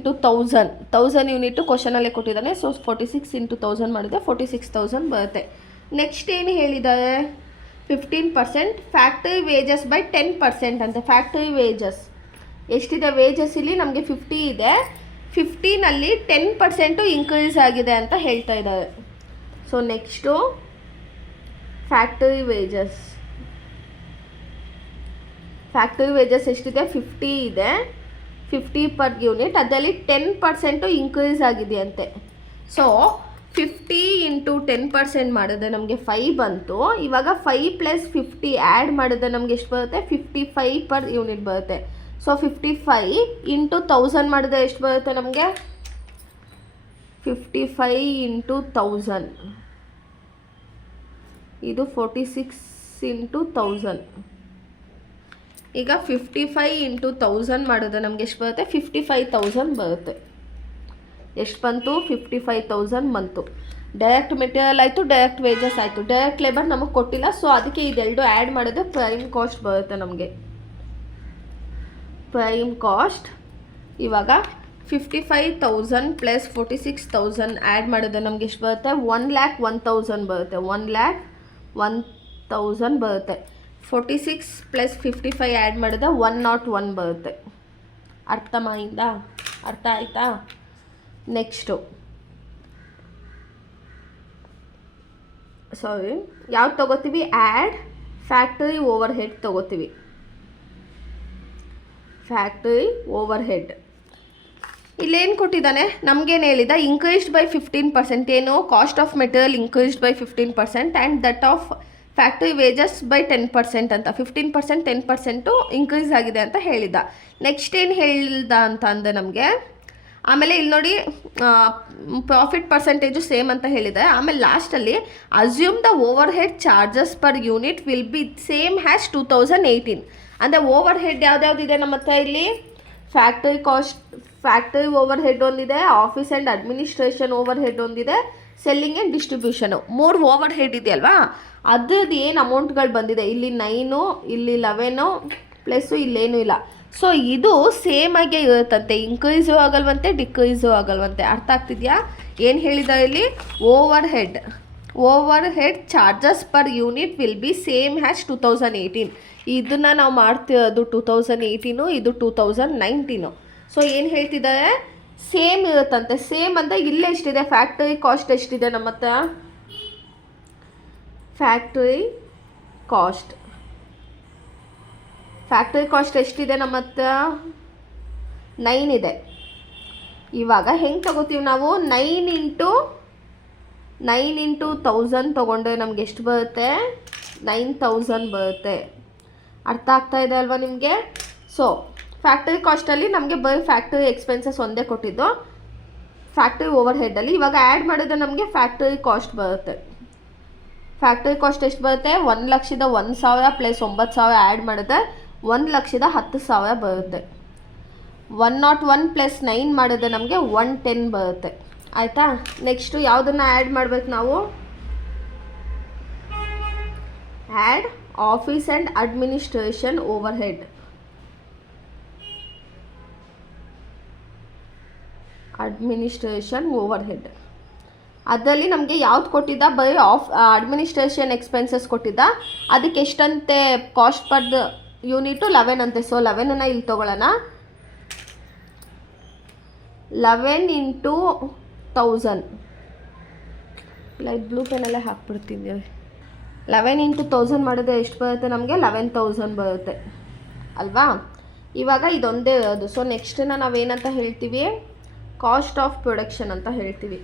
1000 ಯೂನಿಟು ಕ್ವಶನಲ್ಲೇ ಕೊಟ್ಟಿದ್ದಾನೆ. ಸೊ 46 × 1000 ಮಾಡಿದ್ರೆ 46,000 ಬರುತ್ತೆ. ನೆಕ್ಸ್ಟ್ ಏನು ಹೇಳಿದ್ದಾರೆ, 15% ಫ್ಯಾಕ್ಟರಿ ವೇಜಸ್ ಬೈ 10% ಅಂತ. ಫ್ಯಾಕ್ಟರಿ ವೇಜಸ್ ಎಷ್ಟಿದೆ, ವೇಜಸ್ ಇಲ್ಲಿ ನಮಗೆ 50 ಇದೆ, 15ನಲ್ಲಿ 10% ಇನ್ಕ್ರೀಸ್ ಆಗಿದೆ ಅಂತ ಹೇಳ್ತಾ ಇದ್ದಾರೆ. ಸೊ ನೆಕ್ಸ್ಟು ಫ್ಯಾಕ್ಟರಿ ವೇಜಸ್ ಎಷ್ಟಿದೆ, 50 ಇದೆ, 50 ಪರ್ ಯೂನಿಟ್, ಅದರಲ್ಲಿ 10% ಇನ್ಕ್ರೀಸ್ ಆಗಿದೆಯಂತೆ. ಸೊ 50 × 10% ಮಾಡಿದ್ರೆ ನಮಗೆ 5 ಬಂತು. ಇವಾಗ 5 + 50 ಆ್ಯಡ್ ಮಾಡಿದ್ರೆ ನಮಗೆ ಎಷ್ಟು ಬರುತ್ತೆ, 55 ಪರ್ ಯೂನಿಟ್ ಬರುತ್ತೆ. ಸೊ 55 × 1000 ಮಾಡಿದ್ರೆ ಎಷ್ಟು ಬರುತ್ತೆ ನಮಗೆ, 55 × 1000 ಇದು 46 × 1000. ಈಗ 55 × 1000 ಮಾಡಿದ್ರೆ ನಮಗೆ ಎಷ್ಟು ಬರುತ್ತೆ, 55,000 ಬರುತ್ತೆ. ಎಷ್ಟು ಬಂತು, 55,000 ಬಂತು. ಡೈರೆಕ್ಟ್ ಮೆಟೀರಿಯಲ್ ಆಯಿತು, ಡೈರೆಕ್ಟ್ ವೇಜಸ್ ಆಯಿತು. ಡೈರೆಕ್ಟ್ ಲೇಬರ್ ನಮಗೆ ಕೊಟ್ಟಿಲ್ಲ, ಸೊ ಅದಕ್ಕೆ ಇದೆರಡು ಆ್ಯಡ್ ಮಾಡಿದ್ರೆ ಪ್ರೈಮ್ ಕಾಸ್ಟ್ ಬರುತ್ತೆ ನಮಗೆ. ಪ್ರೈಮ್ ಕಾಸ್ಟ್ ಇವಾಗ 55,000 + 46,000 ಆ್ಯಡ್ ಮಾಡಿದ್ರೆ ನಮಗೆ ಎಷ್ಟು ಬರುತ್ತೆ, 1,01,000 ಬರುತ್ತೆ. 1,01,000 ಬರುತ್ತೆ. 46 + 55 ಆ್ಯಡ್ ಮಾಡಿದ್ರೆ 101 ಬರುತ್ತೆ. ಅರ್ಥ ಆಯಿತಾ? ನೆಕ್ಸ್ಟು ಯಾವ್ದು ತೊಗೋತೀವಿ, ಆ್ಯಡ್ ಫ್ಯಾಕ್ಟರಿ ಓವರ್ ಹೆಡ್ ತೊಗೋತೀವಿ. ಫ್ಯಾಕ್ಟರಿ ಓವರ್ ಹೆಡ್ ಇಲ್ಲೇನು ಕೊಟ್ಟಿದ್ದಾನೆ, ನಮಗೇನು ಹೇಳಿದ, ಇನ್ಕ್ರೀಸ್ಡ್ ಬೈ 15%. ಏನು, cost of material increased by 15% and that of factory wages by 10% ಅಂತ. 15% 10% ಇನ್ಕ್ರೀಸ್ ಆಗಿದೆ ಅಂತ ಹೇಳಿದ. ನೆಕ್ಸ್ಟ್ ಏನು ಹೇಳಿದ ಅಂತ ಅಂದರೆ ನಮಗೆ, ಆಮೇಲೆ ಇಲ್ಲಿ ನೋಡಿ ಪ್ರಾಫಿಟ್ ಪರ್ಸೆಂಟೇಜು ಸೇಮ್ ಅಂತ ಹೇಳಿದೆ. ಆಮೇಲೆ ಲಾಸ್ಟಲ್ಲಿ assume the over head charges per unit will be same has 2018. ಅಂದರೆ ಓವರ್ ಹೆಡ್ ಯಾವ್ದ್ಯಾವ್ದಿದೆ ನಮ್ಮ ಹತ್ರ ಇಲ್ಲಿ, factory cost, factory over head ಒಂದಿದೆ, office and administration over head ಒಂದಿದೆ, ಸೆಲ್ಲಿಂಗ್ ಆ್ಯಂಡ್ ಡಿಸ್ಟ್ರಿಬ್ಯೂಷನು. 3 ಓವರ್ ಹೆಡ್ ಇದೆಯಲ್ವಾ, ಅದ್ರದ್ದು ಏನು ಅಮೌಂಟ್ಗಳು ಬಂದಿದೆ, ಇಲ್ಲಿ 9, ಇಲ್ಲಿ 11 ಪ್ಲಸ್ಸು ಇಲ್ಲೇನೂ ಇಲ್ಲ. ಸೊ ಇದು ಸೇಮ್ ಆಗೇ ಇರುತ್ತಂತೆ, ಇನ್ಕ್ರೀಸು ಆಗಲ್ವಂತೆ, ಡಿಕ್ರೀಸು ಆಗಲ್ವಂತೆ. ಅರ್ಥ ಆಗ್ತಿದೆಯಾ? ಏನು ಹೇಳಿದ ಇಲ್ಲಿ, over head charges per unit will be same has 2018. ಇದನ್ನು ನಾವು ಮಾಡ್ತಿರೋದು 2018, ಇದು 2019. ಸೊ ಏನು ಹೇಳ್ತಿದ್ದಾರೆ, ಸೇಮ್ ಇರುತ್ತಂತೆ. ಸೇಮ್ ಅಂದರೆ ಇಲ್ಲೇ ಎಷ್ಟಿದೆ, ಫ್ಯಾಕ್ಟರಿ ಕಾಸ್ಟ್ ಎಷ್ಟಿದೆ ನಮ್ಮ ಹತ್ರ, ಫ್ಯಾಕ್ಟರಿ ಕಾಸ್ಟ್ ಎಷ್ಟಿದೆ ನಮ್ಮ ಹತ್ರ, 9 ಇದೆ. ಇವಾಗ ಹೆಂಗೆ ತಗೋತೀವಿ ನಾವು, 9 × 1000 ತೊಗೊಂಡ್ರೆ ನಮ್ಗೆ ಎಷ್ಟು ಬರುತ್ತೆ, 9,000 ಬರುತ್ತೆ. ಅರ್ಥ ಆಗ್ತಾ ಇದೆ ಅಲ್ವಾ ನಿಮಗೆ? ಸೊ ಫ್ಯಾಕ್ಟರಿ ಕಾಸ್ಟಲ್ಲಿ ನಮಗೆ ಬರೀ ಫ್ಯಾಕ್ಟರಿ ಎಕ್ಸ್ಪೆನ್ಸಸ್ ಒಂದೇ ಕೊಟ್ಟಿದ್ದು, ಫ್ಯಾಕ್ಟರಿ ಓವರ್ ಹೆಡ್ಡಲ್ಲಿ. ಇವಾಗ ಆ್ಯಡ್ ಮಾಡಿದ್ರೆ ನಮಗೆ ಫ್ಯಾಕ್ಟರಿ ಕಾಸ್ಟ್ ಬರುತ್ತೆ. ಫ್ಯಾಕ್ಟರಿ ಕಾಸ್ಟ್ ಎಷ್ಟು ಬರುತ್ತೆ, 1,01,000 + 9,000 ಆ್ಯಡ್ ಮಾಡಿದ್ರೆ 1,10,000 ಬರುತ್ತೆ. 101 ಪ್ಲಸ್ 9 ಮಾಡಿದ್ರೆ ನಮಗೆ 110 ಬರುತ್ತೆ. ಆಯಿತಾ? ನೆಕ್ಸ್ಟು ಯಾವುದನ್ನು ಆ್ಯಡ್ ಮಾಡಬೇಕು ನಾವು? Add office and administration over head. Administration over head ಅದರಲ್ಲಿ ನಮಗೆ ಯಾವ್ದು ಕೊಟ್ಟಿದ್ದ? ಬರೀ ಅಡ್ಮಿನಿಸ್ಟ್ರೇಷನ್ ಎಕ್ಸ್ಪೆನ್ಸಸ್ ಕೊಟ್ಟಿದ್ದ. ಅದಕ್ಕೆ ಎಷ್ಟಂತೆ ಕಾಸ್ಟ್ ಪರ್ ಯೂನಿಟು? 11 ಅಂತೆ. ಸೊ 11 ಇಲ್ಲಿ ತೊಗೊಳ್ಳೋಣ. 11 ಇಂಟು 1000 ಲೈಟ್ ಬ್ಲೂ ಪೆನಲ್ಲೇ ಹಾಕ್ಬಿಡ್ತೀನಿ. 11 ಇಂಟು 1000 ಮಾಡಿದ್ರೆ ಎಷ್ಟು ಬರುತ್ತೆ ನಮಗೆ? 11,000 ಬರುತ್ತೆ ಅಲ್ವಾ? ಇವಾಗ ಇದೊಂದೇ ಇರೋದು. ಸೊ ನೆಕ್ಸ್ಟನ್ನ ನಾವೇನಂತ ಹೇಳ್ತೀವಿ? ಕಾಸ್ಟ್ ಆಫ್ ಪ್ರೊಡಕ್ಷನ್ ಅಂತ ಹೇಳ್ತೀವಿ.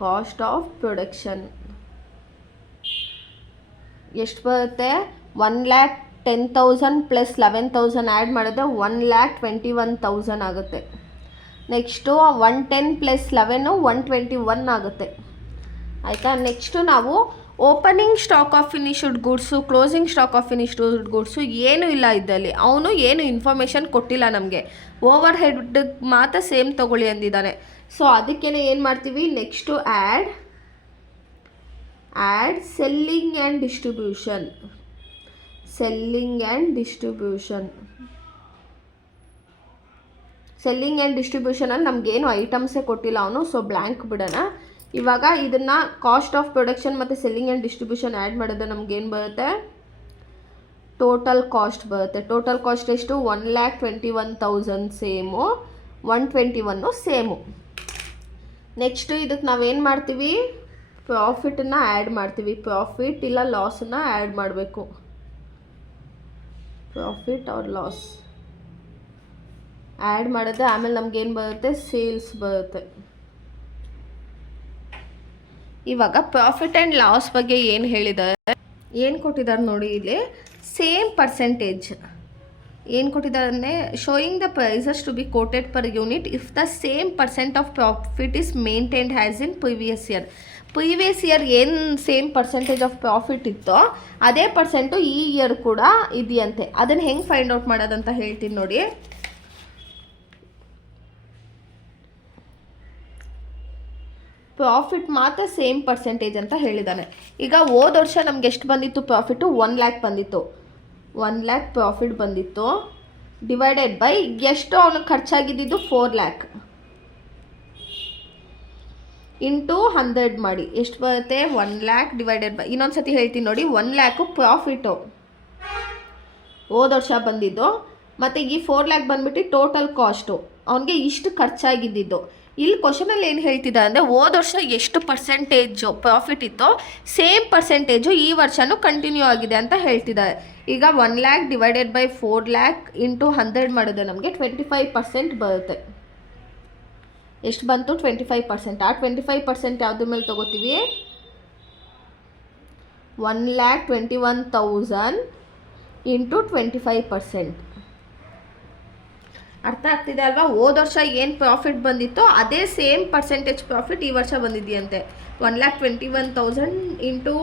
ಕಾಸ್ಟ್ ಆಫ್ ಪ್ರೊಡಕ್ಷನ್ ಎಷ್ಟು ಬರುತ್ತೆ? 1,10,000 ಪ್ಲಸ್ 11,000 ಆ್ಯಡ್ ಮಾಡಿದ್ರೆ 1,21,000 ಆಗುತ್ತೆ. ನೆಕ್ಸ್ಟು 110 ಪ್ಲಸ್ 11 121 ಆಗುತ್ತೆ. ಆಯಿತಾ? ನೆಕ್ಸ್ಟು ನಾವು opening stock of finished goods, closing stock of finished goods ಏನೂ ಇಲ್ಲ ಇದ್ದಲ್ಲಿ. ಅವನು ಏನು ಇನ್ಫಾರ್ಮೇಷನ್ ಕೊಟ್ಟಿಲ್ಲ ನಮಗೆ. ಓವರ್ ಹೆಡ್ಗೆ ಮಾತ್ರ ಸೇಮ್ ತೊಗೊಳ್ಳಿ ಅಂದಿದ್ದಾನೆ. ಸೊ ಅದಕ್ಕೇ ಏನು ಮಾಡ್ತೀವಿ? Next add selling and distribution. Selling and ಡಿಸ್ಟ್ರಿಬ್ಯೂಷನಲ್ಲಿ ನಮಗೇನು ಐಟಮ್ಸೇ ಕೊಟ್ಟಿಲ್ಲ ಅವನು. ಸೊ ಬ್ಲ್ಯಾಂಕ್ ಬಿಡೋಣ. ಇವಾಗ ಇದನ್ನು ಕಾಸ್ಟ್ ಆಫ್ ಪ್ರೊಡಕ್ಷನ್ ಮತ್ತು ಸೆಲ್ಲಿಂಗ್ ಆ್ಯಂಡ್ ಡಿಸ್ಟ್ರಿಬ್ಯೂಷನ್ ಆ್ಯಡ್ ಮಾಡಿದ್ರೆ ನಮಗೇನು ಬರುತ್ತೆ? ಟೋಟಲ್ ಕಾಸ್ಟ್ ಬರುತ್ತೆ. ಟೋಟಲ್ ಕಾಸ್ಟ್ ಎಷ್ಟು? 1,21,000 ಸೇಮು, 121 ಸೇಮು. ನೆಕ್ಸ್ಟು ಇದಕ್ಕೆ ನಾವೇನು ಮಾಡ್ತೀವಿ? ಪ್ರಾಫಿಟನ್ನು ಆ್ಯಡ್ ಮಾಡ್ತೀವಿ. ಪ್ರಾಫಿಟ್ ಇಲ್ಲ ಲಾಸನ್ನು ಆ್ಯಡ್ ಮಾಡಬೇಕು. ಪ್ರಾಫಿಟ್ ಆರ್ ಲಾಸ್ ಆ್ಯಡ್ ಮಾಡಿದ್ರೆ ಆಮೇಲೆ ನಮಗೇನು ಬರುತ್ತೆ? ಸೇಲ್ಸ್ ಬರುತ್ತೆ. ಇವಾಗ ಪ್ರಾಫಿಟ್ ಆ್ಯಂಡ್ ಲಾಸ್ ಬಗ್ಗೆ ಏನು ಹೇಳಿದ್ದಾರೆ, ಏನು ಕೊಟ್ಟಿದ್ದಾರೆ ನೋಡಿ. ಇಲ್ಲಿ ಸೇಮ್ ಪರ್ಸೆಂಟೇಜ್ ಏನು ಕೊಟ್ಟಿದ್ದಾರೆ ಅಂದರೆ showing the prices to be quoted per unit if the same percent of profit is maintained has in previous year. Previous year ಏನು ಸೇಮ್ ಪರ್ಸೆಂಟೇಜ್ ಆಫ್ ಪ್ರಾಫಿಟ್ ಇತ್ತೋ ಅದೇ ಪರ್ಸೆಂಟು ಈ ಇಯರ್ ಕೂಡ ಇದೆಯಂತೆ. ಅದನ್ನು ಹೆಂಗೆ ಫೈಂಡ್ ಔಟ್ ಮಾಡೋದಂತ ಹೇಳ್ತೀನಿ ನೋಡಿ. ಪ್ರಾಫಿಟ್ ಮಾತ್ರ ಸೇಮ್ ಪರ್ಸೆಂಟೇಜ್ ಅಂತ ಹೇಳಿದ್ದಾನೆ. ಈಗ ಹೋದ ವರ್ಷ ನಮ್ಗೆ ಎಷ್ಟು ಬಂದಿತ್ತು ಪ್ರಾಫಿಟು? 1 lakh ಬಂದಿತ್ತು. 1 lakh ಪ್ರಾಫಿಟ್ ಬಂದಿತ್ತು. ಡಿವೈಡೆಡ್ ಬೈ ಎಷ್ಟು ಅವನು ಖರ್ಚಾಗಿದ್ದು? 4 lakh ಇಂಟು 100 ಮಾಡಿ ಎಷ್ಟು ಬರುತ್ತೆ? 1 lakh ಡಿವೈಡೆಡ್ ಬೈ, ಇನ್ನೊಂದು ಸತಿ ಹೇಳ್ತೀನಿ ನೋಡಿ. 1 lakh ಪ್ರಾಫಿಟು ಹೋದ ವರ್ಷ ಬಂದಿದ್ದು, ಮತ್ತು ಈ 4 lakh ಬಂದ್ಬಿಟ್ಟು ಟೋಟಲ್ ಕಾಸ್ಟು ಅವನಿಗೆ ಇಷ್ಟು ಖರ್ಚಾಗಿದ್ದು. ಇಲ್ಲಿ ಕ್ವಶನಲ್ಲಿ ಏನು ಹೇಳ್ತಿದ್ದಾರೆ ಅಂದರೆ ಹೋದ ವರ್ಷ ಎಷ್ಟು ಪರ್ಸೆಂಟೇಜು ಪ್ರಾಫಿಟ್ ಇತ್ತೋ ಸೇಮ್ ಪರ್ಸೆಂಟೇಜು ಈ ವರ್ಷವೂ ಕಂಟಿನ್ಯೂ ಆಗಿದೆ ಅಂತ ಹೇಳ್ತಿದ್ದಾರೆ. ಈಗ 1 lakh divided by 4 lakh into 100 ಮಾಡಿದ್ರೆ ನಮಗೆ 25% ಬರುತ್ತೆ. ಎಷ್ಟು ಬಂತು? 25%. ಆ 25% ಯಾವುದ್ರ ಮೇಲೆ ತೊಗೋತೀವಿ? 1,21,000 ಇಂಟು 25%. ಅರ್ಥ ಆಗ್ತಿದೆ ಅಲ್ವಾ? ಹೋದ ವರ್ಷ ಏನು ಪ್ರಾಫಿಟ್ ಬಂದಿತ್ತೋ ಅದೇ ಸೇಮ್ ಪರ್ಸೆಂಟೇಜ್ ಪ್ರಾಫಿಟ್ ಈ ವರ್ಷ ಬಂದಿದೆಯಂತೆ. 1,21,000 ಇಂಟು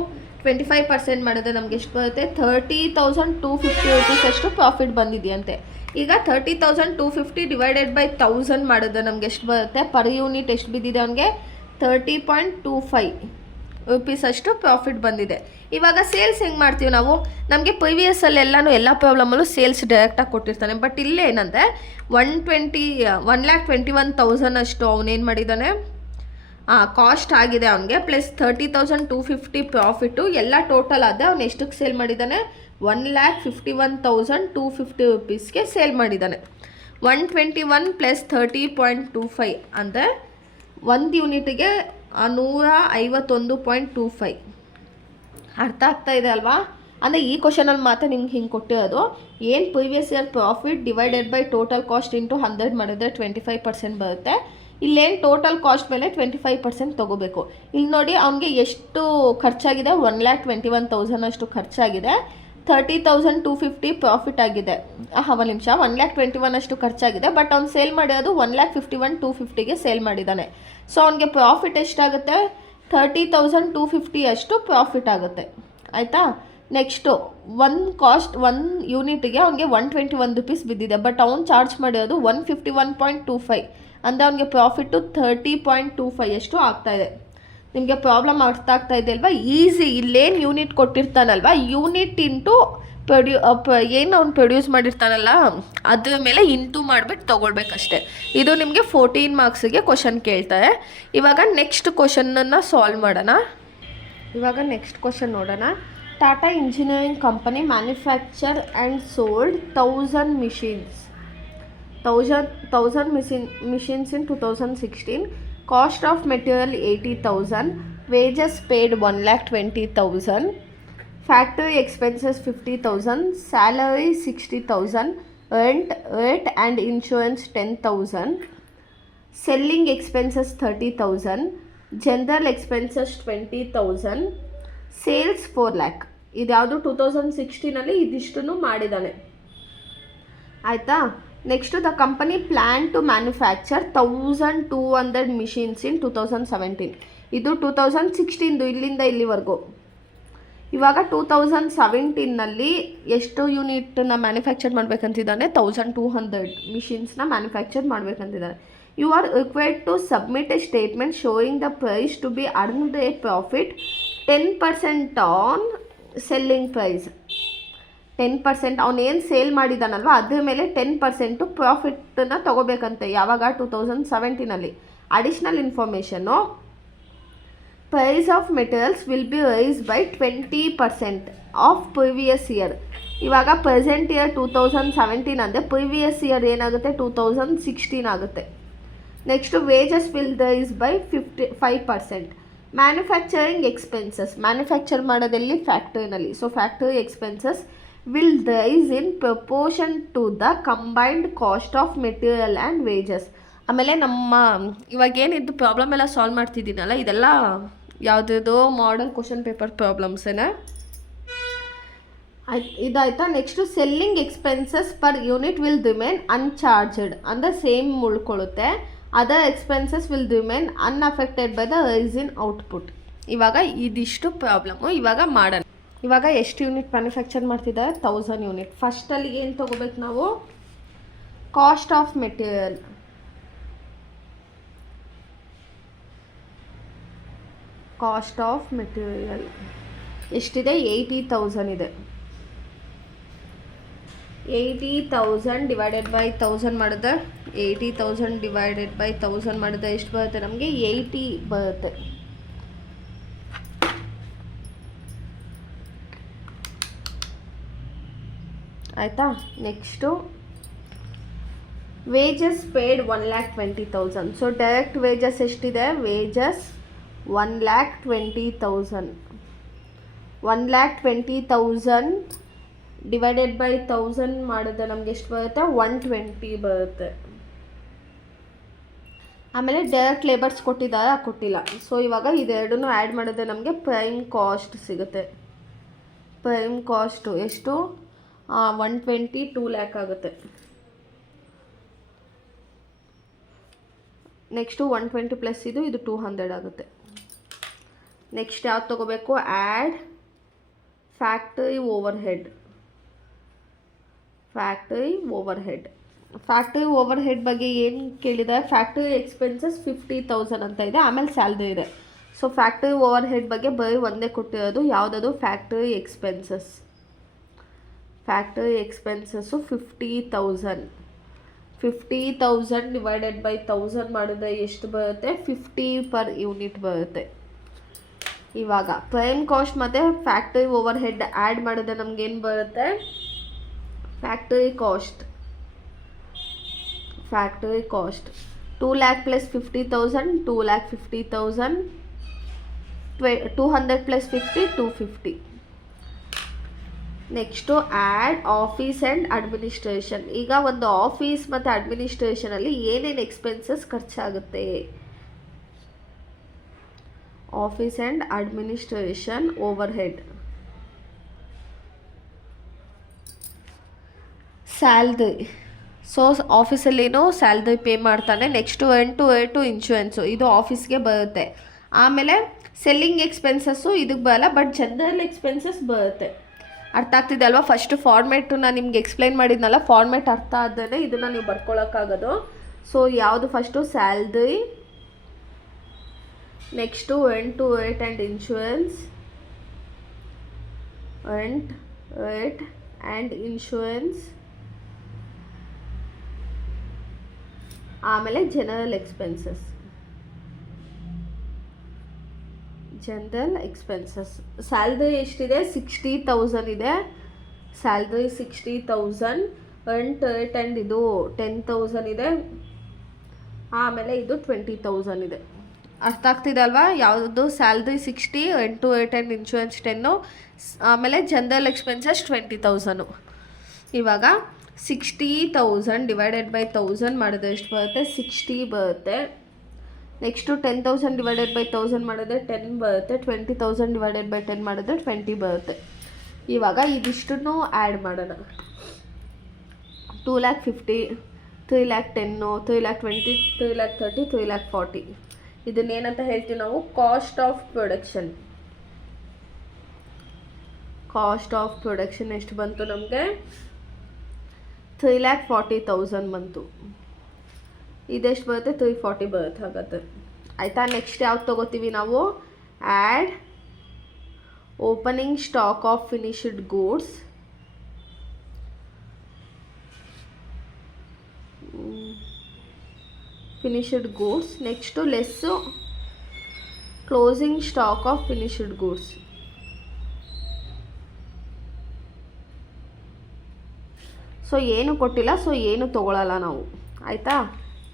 25% ಮಾಡಿದ್ರೆ ನಮ್ಗೆ ಎಷ್ಟು ಬರುತ್ತೆ? 30,250 rupees ಅಷ್ಟು ಪ್ರಾಫಿಟ್ ಬಂದಿದೆಯಂತೆ. ಈಗ 30,250 ಡಿವೈಡೆಡ್ ಬೈ 1000 ಮಾಡಿದ್ರೆ ನಮ್ಗೆ ಎಷ್ಟು ಬರುತ್ತೆ? ಪರ್ ಯೂನಿಟ್ ಎಷ್ಟು ಬಿದ್ದಿದೆ ಅವನಿಗೆ? 30.25 rupees ಅಷ್ಟು ಪ್ರಾಫಿಟ್ ಬಂದಿದೆ. ಇವಾಗ ಸೇಲ್ಸ್ ಹೆಂಗೆ ಮಾಡ್ತೀವಿ ನಾವು? ನಮಗೆ ಪ್ರಿವಿಯಸ್ಸಲ್ಲಿ ಎಲ್ಲ ಪ್ರಾಬ್ಲಮಲ್ಲೂ ಸೇಲ್ಸ್ ಡೈರೆಕ್ಟಾಗಿ ಕೊಟ್ಟಿರ್ತಾನೆ. ಬಟ್ ಇಲ್ಲೇ ಏನಂದರೆ 1,21,000 ಅಷ್ಟು ಅವನೇನು ಮಾಡಿದ್ದಾನೆ? ಕಾಸ್ಟ್ ಆಗಿದೆ ಅವನಿಗೆ, ಪ್ಲಸ್ 30,250 ಪ್ರಾಫಿಟು ಎಲ್ಲ ಟೋಟಲ್ ಆದರೆ ಅವ್ನು ಎಷ್ಟಕ್ಕೆ ಸೇಲ್ ಮಾಡಿದ್ದಾನೆ? 1,51,250 rupeesಗೆ ಸೇಲ್ ಮಾಡಿದ್ದಾನೆ. 121 ಪ್ಲಸ್ 30.25 ಅಂದರೆ ಒಂದು ಯೂನಿಟಿಗೆ 151.25. ಅರ್ಥ ಆಗ್ತಾ ಇದೆ ಅಲ್ವಾ? ಅಂದರೆ ಈ ಕ್ವಶನಲ್ಲಿ ಮಾತ್ರ ನಿಮ್ಗೆ ಹಿಂಗೆ ಕೊಟ್ಟಿರೋದು. ಏನು previous year profit divided by total cost into 100 ಮಾಡಿದ್ರೆ 25% ಬರುತ್ತೆ. ಇಲ್ಲೇನು ಟೋಟಲ್ ಕಾಸ್ಟ್ ಮೇಲೆ 25% ತೊಗೋಬೇಕು. ಇಲ್ಲಿ ನೋಡಿ ಅವನಿಗೆ ಎಷ್ಟು ಖರ್ಚಾಗಿದೆ? 1,21,000 ಅಷ್ಟು ಖರ್ಚಾಗಿದೆ. 30,250 ಪ್ರಾಫಿಟ್ ಆಗಿದೆ. ಒಂದು ನಿಮಿಷ, 1,21,000 ಅಷ್ಟು ಖರ್ಚಾಗಿದೆ. ಬಟ್ ಅವ್ನು ಸೇಲ್ ಮಾಡಿರೋದು 1,51,250ಗೆ ಸೇಲ್ ಮಾಡಿದ್ದಾನೆ. ಸೊ ಅವನಿಗೆ ಪ್ರಾಫಿಟ್ ಎಷ್ಟಾಗುತ್ತೆ? 30,250 ಅಷ್ಟು ಪ್ರಾಫಿಟ್ ಆಗುತ್ತೆ. ಆಯಿತಾ? ನೆಕ್ಸ್ಟು ಒನ್ ಯೂನಿಟ್ಗೆ ಅವ್ನಿಗೆ 121 ರುಪೀಸ್ ಬಿದ್ದಿದೆ, ಬಟ್ ಅವ್ನು ಚಾರ್ಜ್ ಮಾಡಿರೋದು 151.25, ಅಂದರೆ ಅವ್ನಿಗೆ ಪ್ರಾಫಿಟ್ಟು 30.25 ಎಷ್ಟು ಆಗ್ತಾಯಿದೆ. ನಿಮಗೆ ಪ್ರಾಬ್ಲಮ್ ಅರ್ಥ ಆಗ್ತಾ ಇದೆ ಅಲ್ವಾ? ಈಸಿ. ಇಲ್ಲೇನು ಯೂನಿಟ್ ಕೊಟ್ಟಿರ್ತಾನಲ್ವ, ಯೂನಿಟ್ ಇಂಟು ಏನು ಅವ್ನು ಪ್ರೊಡ್ಯೂಸ್ ಮಾಡಿರ್ತಾನಲ್ಲ ಅದ್ರ ಮೇಲೆ ಇಂಟು ಮಾಡಿಬಿಟ್ಟು ತೊಗೊಳ್ಬೇಕಷ್ಟೆ. ಇದು ನಿಮಗೆ 14 ಮಾರ್ಕ್ಸಿಗೆ ಕ್ವಶನ್ ಕೇಳ್ತಾರೆ. ಇವಾಗ ನೆಕ್ಸ್ಟ್ ಕ್ವಶನನ್ನು ಸಾಲ್ವ್ ಮಾಡೋಣ. ಇವಾಗ ನೆಕ್ಸ್ಟ್ ಕ್ವಶನ್ ನೋಡೋಣ. Tata engineering company manufacture and sold 1000 machines in 2016. Cost of material 80,000. Wages paid 1,20,000. Factory expenses 50,000. Salary 60,000. Rent and insurance 10,000. Selling expenses 30,000. General expenses 20,000. Sales 4 lakh. ಇದ್ಯಾವುದು 2016 ಇದಿಷ್ಟನ್ನು ಮಾಡಿದ್ದಾನೆ, ಆಯಿತಾ. Next the company plan to manufacture 1200 machines in 2017. ಇದು 2016 ಇಲ್ಲಿಂದ ಇಲ್ಲಿವರೆಗೂ. ಇವಾಗ 2017 ಎಷ್ಟು ಯೂನಿಟ್ನ ಮ್ಯಾನುಫ್ಯಾಕ್ಚರ್ ಮಾಡಬೇಕಂತಿದ್ದಾನೆ? 1200 ಮಿಷಿನ್ಸ್ನ ಮ್ಯಾನುಫ್ಯಾಕ್ಚರ್ ಮಾಡಬೇಕಂತಿದ್ದಾನೆ. You are required to submit a statement showing the price to be earned a profit 10% on selling price. 10% ಅವನೇನು ಸೇಲ್ ಮಾಡಿದಾನಲ್ವ ಅದ್ರ ಮೇಲೆ 10% ಪ್ರಾಫಿಟನ್ನು ತೊಗೋಬೇಕಂತೆ. ಯಾವಾಗ? 2017. ಅಡಿಷ್ನಲ್ ಇನ್ಫಾರ್ಮೇಷನ್ನು, price of materials will be rise by 20% of previous year. ಇವಾಗ ಪ್ರೆಸೆಂಟ್ ಇಯರ್ 2017 ಅಂದರೆ ಪ್ರಿವಿಯಸ್ ಇಯರ್ ಏನಾಗುತ್ತೆ? 2016 ಆಗುತ್ತೆ. Next wages will rise by 5%. Manufacturing expenses, manufacture ಮಾಡೋದಲ್ಲಿ ಫ್ಯಾಕ್ಟ್ರಿನಲ್ಲಿ, so factory expenses will rise in proportion to the combined cost of material and wages. ಆಮೇಲೆ ನಮ್ಮ ಇವಾಗೇನಿದ್ದು ಪ್ರಾಬ್ಲಮ್ ಎಲ್ಲ ಸಾಲ್ವ್ ಮಾಡ್ತಿದ್ದೀನಲ್ಲ, ಇದೆಲ್ಲ ಯಾವುದಿದು ಮಾಡಲ್ ಕ್ವಶನ್ ಪೇಪರ್ ಪ್ರಾಬ್ಲಮ್ಸೇನೆ. ಇದಾಯ್ತಾ. Next selling expenses per unit will remain uncharged, ಅಂದರೆ ಸೇಮ್ ಉಳ್ಕೊಳ್ಳುತ್ತೆ. Other expenses will remain unaffected by the rise in output. ಇವಾಗ ಇದಿಷ್ಟು ಪ್ರಾಬ್ಲಮ್ಮು. ಇವಾಗ ಮಾಡೋಣ. ಇವಾಗ ಎಷ್ಟು ಯೂನಿಟ್ ಮ್ಯಾನುಫ್ಯಾಕ್ಚರ್ ಮಾಡ್ತಿದ್ದಾರೆ? 1000 ಯೂನಿಟ್. ಫಸ್ಟಲ್ಲಿ ಏನು ತೊಗೋಬೇಕು ನಾವು? Cost of material. Cost of material ಎಷ್ಟಿದೆ? 80,000 ಇದೆ. 80,000 ಡಿವೈಡೆಡ್ ಬೈ 1000 ಮಾಡಿದ್ರೆ 80,000 ಡಿವೈಡೆಡ್ ಬೈ 1000 ಮಾಡಿದ್ರೆ ಎಷ್ಟು ಬರುತ್ತೆ? ನಮಗೆ 80 ಬರುತ್ತೆ. ಆಯಿತಾ. Next wages paid 1,20,000. So direct wages ಎಷ್ಟಿದೆ? ವೇಜಸ್ 1,20,000. 1,20,000 ಡಿವೈಡೆಡ್ ಬೈ 1000 ಮಾಡಿದ್ರೆ ನಮ್ಗೆ ಎಷ್ಟು ಬರುತ್ತೆ? 120 ಬರುತ್ತೆ. ಆಮೇಲೆ ಡೈರೆಕ್ಟ್ ಲೇಬರ್ಸ್ ಕೊಟ್ಟಿದ್ದಾರೆ, ಕೊಟ್ಟಿಲ್ಲ. ಸೊ ಇವಾಗ ಇದೆರಡನ್ನೂ ಆ್ಯಡ್ ಮಾಡಿದ್ರೆ ನಮಗೆ ಪ್ರೈಮ್ ಕಾಸ್ಟ್ ಸಿಗುತ್ತೆ. ಪ್ರೈಮ್ ಕಾಸ್ಟು ಎಷ್ಟು? 120 2 lakh ಆಗುತ್ತೆ. ನೆಕ್ಸ್ಟು 120 ಪ್ಲಸ್ ಇದು 200 ಆಗುತ್ತೆ. ನೆಕ್ಸ್ಟ್ ಯಾವ್ದು ತೊಗೋಬೇಕು? Add factory overhead. Factory overhead ಬಗ್ಗೆ ಏನು ಕೇಳಿದೆ? ಫ್ಯಾಕ್ಟರಿ ಎಕ್ಸ್ಪೆನ್ಸಸ್ 50,000 ಅಂತ ಇದೆ, ಆಮೇಲೆ ಸ್ಯಾಲ್ರಿ ಇದೆ. ಸೊ ಫ್ಯಾಕ್ಟರಿ ಓವರ್ಹೆಡ್ ಬಗ್ಗೆ ಬರೀ ಒಂದೇ ಕೊಟ್ಟಿರೋದು. ಯಾವುದದು? Factory expenses 50,000. 50,000 ಡಿವೈಡೆಡ್ ಬೈ 1000 ಮಾಡಿದ್ರೆ ಎಷ್ಟು ಬರುತ್ತೆ? 50 ಪರ್ ಯೂನಿಟ್ ಬರುತ್ತೆ. ಇವಾಗ ಪ್ರೈಮ್ ಕಾಸ್ಟ್ ಮತ್ತು ಫ್ಯಾಕ್ಟರಿ ಓವರ್ಹೆಡ್ ಆ್ಯಡ್ ಮಾಡಿದ್ರೆ ನಮಗೇನು ಬರುತ್ತೆ? Factory cost 2 lakh plus 50,000 2,50,000. 200 plus 50 250. Next add office and administration. ಈಗ ಒಂದು ಆಫೀಸ್ ಮತ್ತು ಅಡ್ಮಿನಿಸ್ಟ್ರೇಷನಲ್ಲಿ ಏನೇನು ಎಕ್ಸ್ಪೆನ್ಸಸ್ ಖರ್ಚಾಗುತ್ತೆ? Office and administration overhead. Salary. So ಆಫೀಸಲ್ಲೇನೋ ಸ್ಯಾಲ್ರಿ ಪೇ ಮಾಡ್ತಾನೆ. ನೆಕ್ಸ್ಟು ಎಂಟು ಇನ್ಶೂರೆನ್ಸು, ಇದು ಆಫೀಸ್ಗೆ ಬರುತ್ತೆ. ಆಮೇಲೆ ಸೆಲ್ಲಿಂಗ್ ಎಕ್ಸ್ಪೆನ್ಸಸ್ಸು ಇದಕ್ಕೆ ಬರಲ್ಲ, ಬಟ್ ಜನರಲ್ ಎಕ್ಸ್ಪೆನ್ಸಸ್ ಬರುತ್ತೆ. ಅರ್ಥ ಆಗ್ತಿದೆ ಅಲ್ವಾ? ಫಸ್ಟ್ ಫಾರ್ಮೇಟು ನಾನು ನಿಮ್ಗೆ ಎಕ್ಸ್ಪ್ಲೈನ್ ಮಾಡಿದ್ನಲ್ಲ, ಫಾರ್ಮೇಟ್ ಅರ್ಥ ಆದ್ಮೇಲೆ ಇದನ್ನು ನೀವು ಬರ್ಕೊಳಕ್ಕಾಗೋದು. ಸೊ ಯಾವುದು first salary, next rent to rate and insurance, rent rate and insurance, ಆಮೇಲೆ ಜನರಲ್ ಎಕ್ಸ್ಪೆನ್ಸಸ್. ಸ್ಯಾಲ್ರಿ ಎಷ್ಟಿದೆ? 60,000 ಇದೆ. ಸ್ಯಾಲ್ರಿ 60,000. ರೆಂಟ್ ರೇಟ್ ಆ್ಯಂಡ್ ಇದು 10,000 ಇದೆ. ಆಮೇಲೆ ಇದು 20,000 ಇದೆ. ಅರ್ಥ ಆಗ್ತಿದೆ ಅಲ್ವಾ? ಯಾವುದು? Salary 60, rent to rate and insurance 10, ಆಮೇಲೆ ಜನರಲ್ ಎಕ್ಸ್ಪೆನ್ಸಸ್ 20,000. ಇವಾಗ 60,000 ಡಿವೈಡೆಡ್ ಬೈ 1000 ಮಾಡಿದ್ರೆ ಎಷ್ಟು ಬರುತ್ತೆ? 60 ಬರುತ್ತೆ. ನೆಕ್ಸ್ಟು 10,000 ಡಿವೈಡೆಡ್ ಬೈ 1000 ಮಾಡಿದ್ರೆ 10 ಬರುತ್ತೆ. 20,000 ಡಿವೈಡೆಡ್ ಬೈ 10 ಮಾಡಿದ್ರೆ 20 ಬರುತ್ತೆ. ಇವಾಗ ಇದಿಷ್ಟನ್ನು ಆ್ಯಡ್ ಮಾಡೋಣ. 2,50,000, 3,10,000, 3,20,000, 3,30,000, 3,40,000. ಇದನ್ನೇನಂತ ಹೇಳ್ತೀವಿ ನಾವು? Cost of production. Cost of production ಎಷ್ಟು ಬಂತು ನಮಗೆ? 3,40,000 ಬಂತು. ಇದೆಷ್ಟು ಬರುತ್ತೆ? 340 ಬರುತ್ತೆ. ಹಾಗಾದ್ರೆ ಆಯಿತಾ? ನೆಕ್ಸ್ಟ್ ಯಾವ್ದು ತೊಗೋತೀವಿ ನಾವು? Add opening stock of finished goods, next less closing stock of finished goods. So ಏನು ಕೊಟ್ಟಿಲ್ಲ, ಸೊ ಏನು ತೊಗೊಳಲ್ಲ ನಾವು. ಆಯಿತಾ?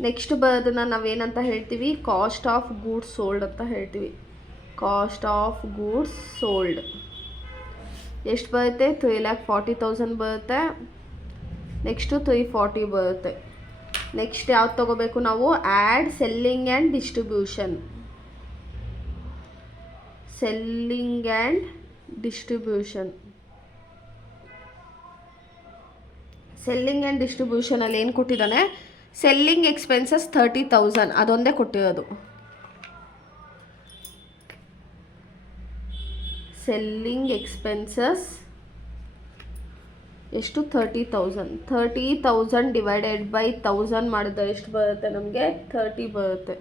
ನೆಕ್ಸ್ಟ್ ಬರೋದನ್ನು ನಾವೇನಂತ ಹೇಳ್ತೀವಿ? ಕಾಸ್ಟ್ ಆಫ್ ಗೂಡ್ಸ್ ಸೋಲ್ಡ್ ಅಂತ ಹೇಳ್ತೀವಿ. ಕಾಸ್ಟ್ ಆಫ್ ಗೂಡ್ಸ್ ಸೋಲ್ಡ್ ಎಷ್ಟು ಬರುತ್ತೆ? 3,40,000 ಬರುತ್ತೆ. ನೆಕ್ಸ್ಟು 340 ಬರುತ್ತೆ. ನೆಕ್ಸ್ಟ್ ಯಾವ್ದು ತೊಗೋಬೇಕು ನಾವು? Add selling and distribution. Selling and ಡಿಸ್ಟ್ರಿಬ್ಯೂಷನಲ್ಲಿ ಏನು ಕೊಟ್ಟಿದ್ದಾನೆ? ಸೆಲ್ಲಿಂಗ್ ಎಕ್ಸ್ಪೆನ್ಸಸ್ 30,000 ಅದೊಂದೇ ಕೊಟ್ಟಿರೋದು. ಸೆಲ್ಲಿಂಗ್ ಎಕ್ಸ್ಪೆನ್ಸಸ್ ಎಷ್ಟು? 30,000 ಡಿವೈಡೆಡ್ ಬೈ 1000 ಮಾಡಿದ್ರೆ ಎಷ್ಟು ಬರುತ್ತೆ ನಮಗೆ? 30 ಬರುತ್ತೆ.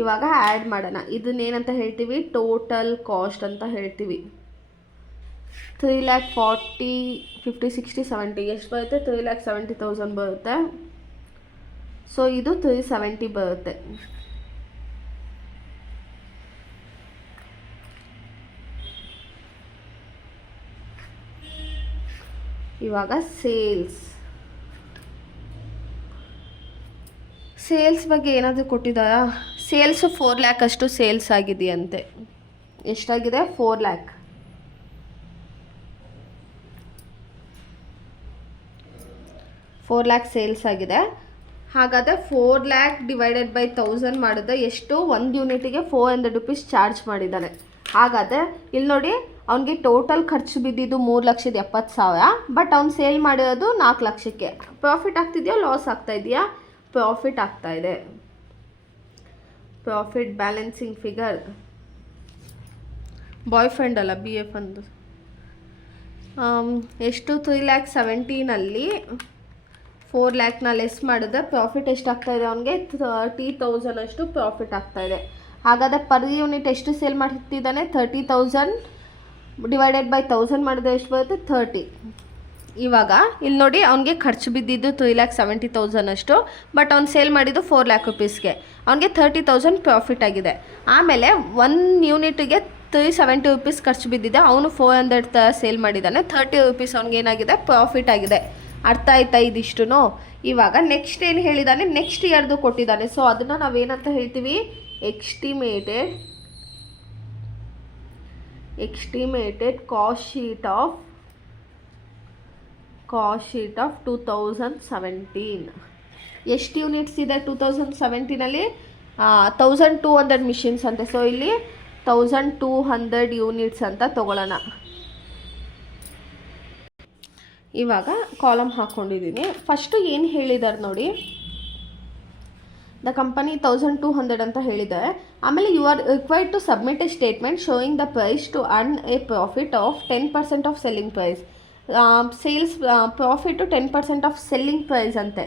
ಇವಾಗ ಆ್ಯಡ್ ಮಾಡೋಣ. ಇದನ್ನೇನಂತ ಹೇಳ್ತೀವಿ? ಟೋಟಲ್ ಕಾಸ್ಟ್ ಅಂತ ಹೇಳ್ತೀವಿ. 3,40,000, 50, 60, 70 ಎಷ್ಟು ಬರುತ್ತೆ? 3,70,000 ಬರುತ್ತೆ. ಸೊ ಇದು 370 ಬರುತ್ತೆ. ಇವಾಗ ಸೇಲ್ಸ್ ಬಗ್ಗೆ ಏನಾದರೂ ಕೊಟ್ಟಿದ್ದಾರಾ? ಸೇಲ್ಸು 4 lakh ಅಷ್ಟು ಸೇಲ್ಸ್ ಆಗಿದೆಯಂತೆ. ಎಷ್ಟಾಗಿದೆ? 4 lakh. 4 lakh ಸೇಲ್ಸ್ ಆಗಿದೆ. ಹಾಗಾದರೆ 4 lakh ಡಿವೈಡೆಡ್ ಬೈ 1000 ಮಾಡಿದ್ರೆ ಎಷ್ಟು? 1 ಯೂನಿಟಿಗೆ 400 rupees ಚಾರ್ಜ್ ಮಾಡಿದ್ದಾನೆ. ಹಾಗಾದರೆ ಇಲ್ಲಿ ನೋಡಿ, ಅವನಿಗೆ ಟೋಟಲ್ ಖರ್ಚು ಬಿದ್ದಿದ್ದು 3,70,000, ಬಟ್ ಅವ್ನು ಸೇಲ್ ಮಾಡಿರೋದು 4 ಲಕ್ಷಕ್ಕೆ. ಪ್ರಾಫಿಟ್ ಆಗ್ತಿದೆಯಾ? ಲಾಸ್ ಆಗ್ತಾ ಇದೆಯಾ? ಪ್ರಾಫಿಟ್ ಆಗ್ತಾ ಇದೆ. Profit balancing figure boy friend ಅಲ್ಲ, BF ಅಂದು ಎಷ್ಟು? 3,70,000ನಲ್ಲಿ 4 lakhನ ಲೆಸ್ ಮಾಡಿದ್ರೆ ಪ್ರಾಫಿಟ್ ಎಷ್ಟಾಗ್ತಾ ಇದೆ? ಅವನಿಗೆ 30,000 ಅಷ್ಟು ಪ್ರಾಫಿಟ್ ಆಗ್ತಾ ಇದೆ. ಹಾಗಾದರೆ ಪರ್ ಯೂನಿಟ್ ಎಷ್ಟು ಸೇಲ್ ಮಾಡ್ತಿದ್ದಾನೆ? 30,000 ಡಿವೈಡೆಡ್ ಬೈ 1000 ಮಾಡಿದ್ರೆ ಎಷ್ಟು ಬರುತ್ತೆ? 30. ಇವಾಗ ಇಲ್ಲಿ ನೋಡಿ, ಅವನಿಗೆ ಖರ್ಚು ಬಿದ್ದಿದ್ದು 3,70,000 ಅಷ್ಟು, ಬಟ್ ಅವ್ನು ಸೇಲ್ ಮಾಡಿದ್ದು 4 lakh rupeesಗೆ. ಅವನಿಗೆ 30,000 ಪ್ರಾಫಿಟ್ ಆಗಿದೆ. ಆಮೇಲೆ 1 ಯೂನಿಟಿಗೆ 370 rupees ಖರ್ಚು ಬಿದ್ದಿದೆ. ಅವನು 400 ಸೇಲ್ ಮಾಡಿದ್ದಾನೆ. 30 rupees ಅವ್ನಿಗೇನಾಗಿದೆ? ಪ್ರಾಫಿಟ್ ಆಗಿದೆ. ಅರ್ಥ ಆಯ್ತಾ ಇದಿಷ್ಟು? ಇವಾಗ ನೆಕ್ಸ್ಟ್ ಏನು ಹೇಳಿದ್ದಾನೆ? ನೆಕ್ಸ್ಟ್ ಇಯರ್ದು ಕೊಟ್ಟಿದ್ದಾನೆ. ಸೊ ಅದನ್ನು ನಾವೇನಂತ ಹೇಳ್ತೀವಿ? ಎಕ್ಸ್ಟಿಮೇಟೆಡ್ ಕಾಸ್ಟ್ ಶೀಟ್ ಆಫ್ 2017. ಎಷ್ಟು ಯೂನಿಟ್ಸ್ ಇದೆ 2017ನಲ್ಲಿ? 1200 ಮಿಷಿನ್ಸ್ ಅಂತೆ. ಸೊ ಇಲ್ಲಿ 1200 ಯೂನಿಟ್ಸ್ ಅಂತ ತೊಗೊಳ್ಳೋಣ. ಇವಾಗ ಕಾಲಮ್ ಹಾಕ್ಕೊಂಡಿದ್ದೀನಿ. ಫಸ್ಟು ಏನು ಹೇಳಿದ್ದಾರೆ ನೋಡಿ, ದ ಕಂಪನಿ 1200 ಅಂತ ಹೇಳಿದೆ. ಆಮೇಲೆ you are required to submit a statement showing the price to earn a profit of 10% of selling price. Sales profit 10% of selling price ಅಂತೆ.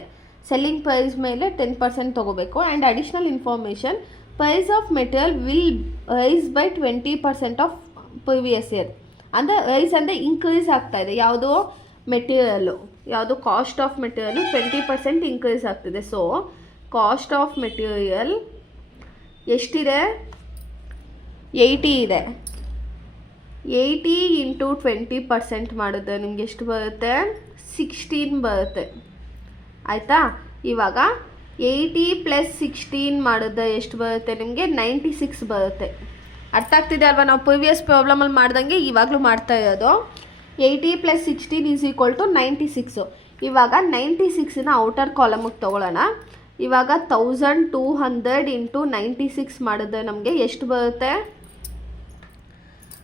ಸೆಲ್ಲಿಂಗ್ ಪ್ರೈಸ್ ಮೇಲೆ 10% ತೊಗೋಬೇಕು. And additional information, price of material will rise by 20% of previous year. ಅಂದರೆ ರೈಸ್ ಅಂದರೆ ಇನ್ಕ್ರೀಸ್ ಆಗ್ತಾಯಿದೆ. ಯಾವುದೋ ಮೆಟೀರಿಯಲ್ಲು, ಯಾವುದು ಕಾಸ್ಟ್ ಆಫ್ ಮೆಟೀರಿಯಲು 20% ಇನ್ಕ್ರೀಸ್ ಆಗ್ತಿದೆ. ಸೊ ಕಾಸ್ಟ್ ಆಫ್ ಮೆಟೀರಿಯಲ್ ಎಷ್ಟಿದೆ? 80 ಇದೆ. 80 ಇಂಟು 20% ಮಾಡಿದ್ರೆ ನಿಮ್ಗೆ ಎಷ್ಟು ಬರುತ್ತೆ? 16 ಬರುತ್ತೆ. ಆಯಿತಾ? ಇವಾಗ 80 + 16 ಮಾಡಿದ್ರೆ ಎಷ್ಟು ಬರುತ್ತೆ ನಿಮಗೆ? 96 ಬರುತ್ತೆ. ಅರ್ಥ ಆಗ್ತಿದೆ ಅಲ್ವಾ? ನಾವು ಪ್ರಿವಿಯಸ್ ಪ್ರಾಬ್ಲಮಲ್ಲಿ ಮಾಡ್ದಂಗೆ ಇವಾಗಲೂ ಮಾಡ್ತಾ ಇರೋದು. 80 + 16 = 96. ಇವಾಗ 96ನ ಔಟರ್ ಕಾಲಮಿಗೆ ತೊಗೊಳ್ಳೋಣ. ಇವಾಗ 1200 ಇಂಟು 96 ಮಾಡಿದ್ರೆ ನಮಗೆ ಎಷ್ಟು ಬರುತ್ತೆ?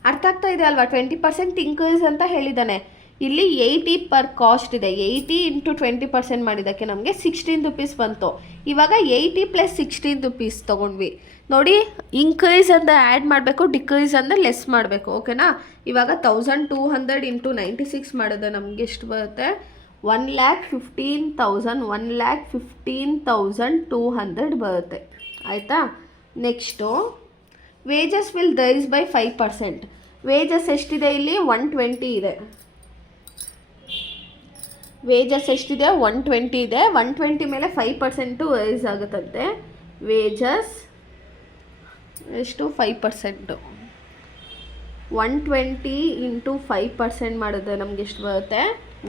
ಅರ್ಥ ಆಗ್ತಾ ಇದೆ ಅಲ್ವಾ? 20% ಇನ್ಕ್ರೀಸ್ ಅಂತ ಹೇಳಿದ್ದಾನೆ. ಇಲ್ಲಿ 80 ಪರ್ ಕಾಸ್ಟ್ ಇದೆ. 80 ಇಂಟು 20% ಮಾಡಿದ್ದಕ್ಕೆ ನಮಗೆ 16 ರುಪೀಸ್ ಬಂತು. ಇವಾಗ 80 + 16 ರುಪೀಸ್ ತೊಗೊಂಡ್ವಿ ನೋಡಿ. ಇನ್ಕ್ರೀಸ್ ಅಂದರೆ ಆ್ಯಡ್ ಮಾಡಬೇಕು, ಡಿಕ್ರೀಸ್ ಅಂದರೆ ಲೆಸ್ ಮಾಡಬೇಕು. ಓಕೆನಾ? ಇವಾಗ 1200 ಇಂಟು 96 ಮಾಡಿದ್ರೆ ನಮಗೆ ಎಷ್ಟು ಬರುತ್ತೆ? 1,15,200 ಬರುತ್ತೆ. ಆಯಿತಾ? Next wages will rise by 5%. Wages ಎಷ್ಟಿದೆ ಇಲ್ಲಿ? 120 ಇದೆ. ವೇಜಸ್ ಎಷ್ಟಿದೆ? 120 ಇದೆ. 120 ಮೇಲೆ 5% ರೈಸ್ ಆಗುತ್ತಂತೆ. ವೇಜಸ್ ಎಷ್ಟು? 5%. 120 ಇಂಟು 5% ಮಾಡಿದ್ರೆ ನಮ್ಗೆ ಎಷ್ಟು ಬರುತ್ತೆ?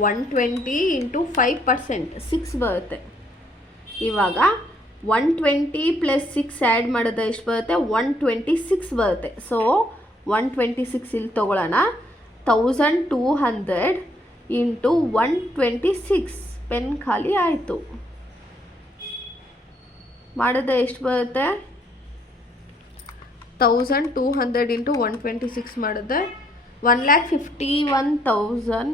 120 ಇಂಟು 5% 6 ಬರುತ್ತೆ. ಇವಾಗ 120 + 6 ಆ್ಯಡ್ ಮಾಡಿದ್ರೆ ಎಷ್ಟು ಬರುತ್ತೆ? 126 ಬರುತ್ತೆ. ಸೊ 126 ಇಲ್ಲಿ ತೊಗೊಳ್ಳೋಣ. 1200 ಇಂಟು 126 ಪೆನ್ ಖಾಲಿ ಆಯಿತು. ಮಾಡಿದ್ರೆ ಎಷ್ಟು ಬರುತ್ತೆ? 1200 ಇಂಟು 126 ಮಾಡಿದ್ರೆ 1,51,000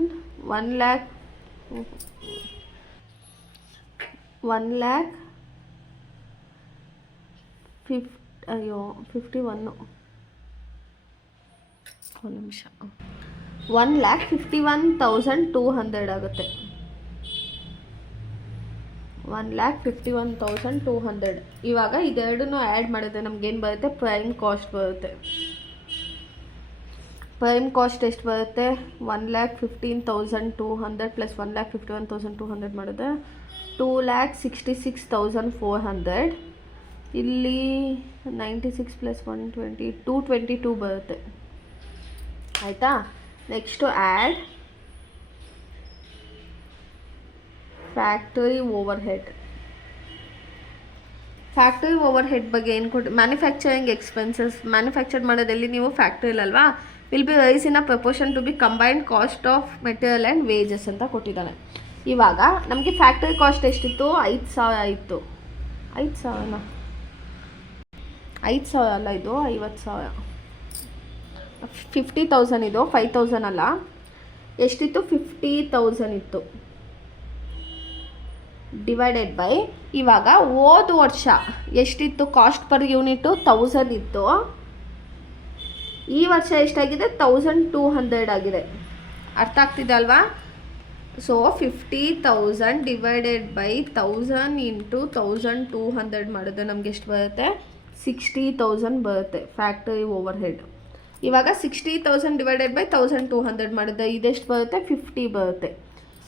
1,51,200 ಆಗುತ್ತೆ. 1,51,200. ಇವಾಗ ಇದೆರಡನ್ನೂ ಆ್ಯಡ್ ಮಾಡಿದ್ರೆ ನಮಗೇನು ಬರುತ್ತೆ? ಪ್ರೈಮ್ ಕಾಸ್ಟ್ ಬರುತ್ತೆ. ಪ್ರೈಮ್ ಕಾಸ್ಟ್ ಎಷ್ಟು ಬರುತ್ತೆ? 1,15,200 + 1,51,200 ಮಾಡಿದ್ರೆ 2,66,400. ಇಲ್ಲಿ 96 + 120 222 ಬರುತ್ತೆ. ಆಯಿತಾ? Next add factory overhead. Factory overhead ಬಗ್ಗೆ ಏನು ಕೊಟ್ಟು, ಮ್ಯಾನುಫ್ಯಾಕ್ಚರಿಂಗ್ ಎಕ್ಸ್ಪೆನ್ಸಸ್. ಮ್ಯಾನುಫ್ಯಾಕ್ಚರ್ ಮಾಡೋದಲ್ಲಿ ನೀವು ಫ್ಯಾಕ್ಟ್ರಿಲಲ್ವಾ, will be rise in a proportion to be combined cost of material and wages ಅಂತ ಕೊಟ್ಟಿದ್ದಾನೆ. ಇವಾಗ ನಮಗೆ ಫ್ಯಾಕ್ಟರಿ ಕಾಸ್ಟ್ ಎಷ್ಟಿತ್ತು? 5,000 ಇತ್ತು. 5,000 5,000 ಅಲ್ಲ, ಇದು 50,000. 50,000 ಇದು, 5,000 ಅಲ್ಲ. ಎಷ್ಟಿತ್ತು? 50,000 ಇತ್ತು. ಡಿವೈಡೆಡ್ ಬೈ, ಇವಾಗ ಹೋದ ವರ್ಷ ಎಷ್ಟಿತ್ತು? ಕಾಸ್ಟ್ ಪರ್ ಯೂನಿಟು 1000 ಇತ್ತು. ಈ ವರ್ಷ ಎಷ್ಟಾಗಿದೆ? 1200 ಆಗಿದೆ. ಅರ್ಥ ಆಗ್ತಿದೆ ಅಲ್ವಾ? ಸೊ 50,000 ಡಿವೈಡೆಡ್ ಬೈ 1000 ಇಂಟು 1200 ಮಾಡಿದ್ರೆ ನಮ್ಗೆ ಎಷ್ಟು ಬರುತ್ತೆ? 60,000 ಬರುತ್ತೆ ಫ್ಯಾಕ್ಟರಿ ಓವರ್ ಹೆಡ್. ಇವಾಗ 60,000 ಡಿವೈಡೆಡ್ ಬೈ 1200 ಮಾಡಿದ್ರೆ ಇದೆಷ್ಟು ಬರುತ್ತೆ? 50 ಬರುತ್ತೆ.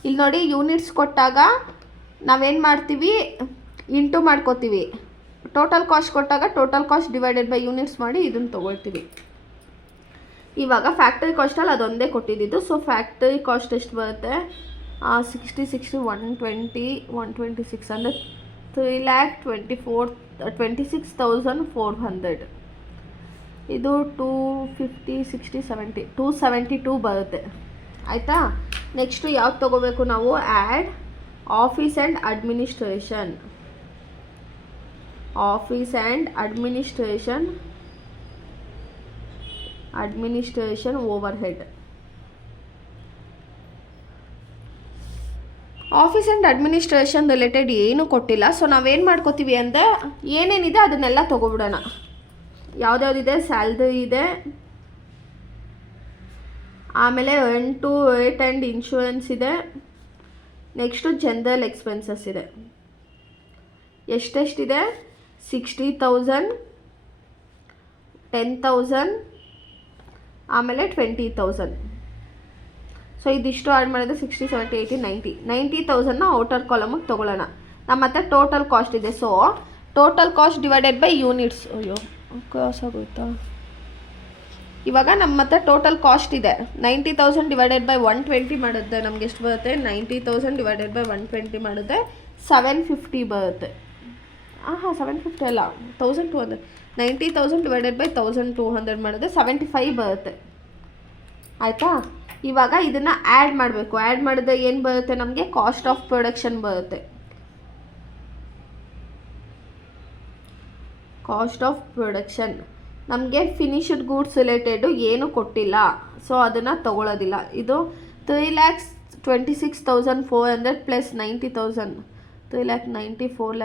ಇಲ್ಲಿ ನೋಡಿ, ಯೂನಿಟ್ಸ್ ಕೊಟ್ಟಾಗ ನಾವೇನು ಮಾಡ್ತೀವಿ? ಇಂಟು ಮಾಡ್ಕೋತೀವಿ. ಟೋಟಲ್ ಕಾಸ್ಟ್ ಕೊಟ್ಟಾಗ total cost divided by units ಮಾಡಿ ಇದನ್ನು ತೊಗೊಳ್ತೀವಿ. ಇವಾಗ ಫ್ಯಾಕ್ಟರಿ ಕಾಸ್ಟಲ್ಲಿ ಅದೊಂದೇ ಕೊಟ್ಟಿದ್ದು. ಸೊ ಫ್ಯಾಕ್ಟರಿ ಕಾಸ್ಟ್ ಎಷ್ಟು ಬರುತ್ತೆ? 60 120 126 ಅಂದರೆ 3,26,400. ಇದು 250 60 70 272 ಬರುತ್ತೆ. ಆಯಿತಾ? ನೆಕ್ಸ್ಟು ಯಾವ್ದು ತೊಗೋಬೇಕು ನಾವು? Add office and administration. Office and administration over head. Office and administration related ಏನೂ ಕೊಟ್ಟಿಲ್ಲ. ಸೊ ನಾವೇನು ಮಾಡ್ಕೋತೀವಿ ಅಂದರೆ ಏನೇನಿದೆ ಅದನ್ನೆಲ್ಲ ತೊಗೊಬಿಡೋಣ. ಯಾವುದ್ಯಾವುದಿದೆ, ಸ್ಯಾಲ್ರಿ ಇದೆ, ಆಮೇಲೆ 1 to 8 ಆ್ಯಂಡ್ ಇನ್ಶೂರೆನ್ಸ್ ಇದೆ, ನೆಕ್ಸ್ಟು ಜನರಲ್ ಎಕ್ಸ್ಪೆನ್ಸಸ್ ಇದೆ. ಎಷ್ಟೆಷ್ಟಿದೆ? 60,000, 10,000, ಆಮೇಲೆ 20,000. ಸೊ ಇದಿಷ್ಟು ಆ್ಯಡ್ ಮಾಡಿದ್ರೆ 60, 70, 80, 90,000ನ ಔಟರ್ ಕಾಲಮಿಗೆ ತೊಗೊಳ್ಳೋಣ. ನಮ್ಮ ಹತ್ರ ಟೋಟಲ್ ಕಾಸ್ಟ್ ಇದೆ. So total cost divided by units. ಅಯ್ಯೋ ಕಾಸ್ ಆಗೋಯ್ತಾ? ಇವಾಗ ನಮ್ಮ ಹತ್ರ ಟೋಟಲ್ ಕಾಸ್ಟ್ ಇದೆ. 90,000 ಡಿವೈಡೆಡ್ ಬೈ 120 ಮಾಡಿದ್ರೆ ನಮ್ಗೆ ಎಷ್ಟು ಬರುತ್ತೆ? 90,000 ಡಿವೈಡೆಡ್ ಬೈ 120 ಮಾಡಿದ್ರೆ 750 ಬರುತ್ತೆ. 750 ಅಲ್ಲ, 1200. 90,000 ಡಿವೈಡೆಡ್ ಬೈ 1200 ಮಾಡಿದ್ರೆ 75 ಬರುತ್ತೆ. ಆಯಿತಾ? ಇವಾಗ ಇದನ್ನು ಆ್ಯಡ್ ಮಾಡಬೇಕು. ಆ್ಯಡ್ ಮಾಡಿದ್ರೆ ಏನು ಬರುತ್ತೆ? ನಮಗೆ ಕಾಸ್ಟ್ ಆಫ್ ಪ್ರೊಡಕ್ಷನ್ ಬರುತ್ತೆ. ಕಾಸ್ಟ್ ಆಫ್ ಪ್ರೊಡಕ್ಷನ್ ನಮಗೆ ಫಿನಿಶ್ಡ್ ಗೂಡ್ಸ್ ರಿಲೇಟೆಡು ಏನು ಕೊಟ್ಟಿಲ್ಲ, ಸೊ ಅದನ್ನು ತೊಗೊಳ್ಳೋದಿಲ್ಲ. ಇದು 3,26,400 ಪ್ಲಸ್ 90,000, 3,90,000,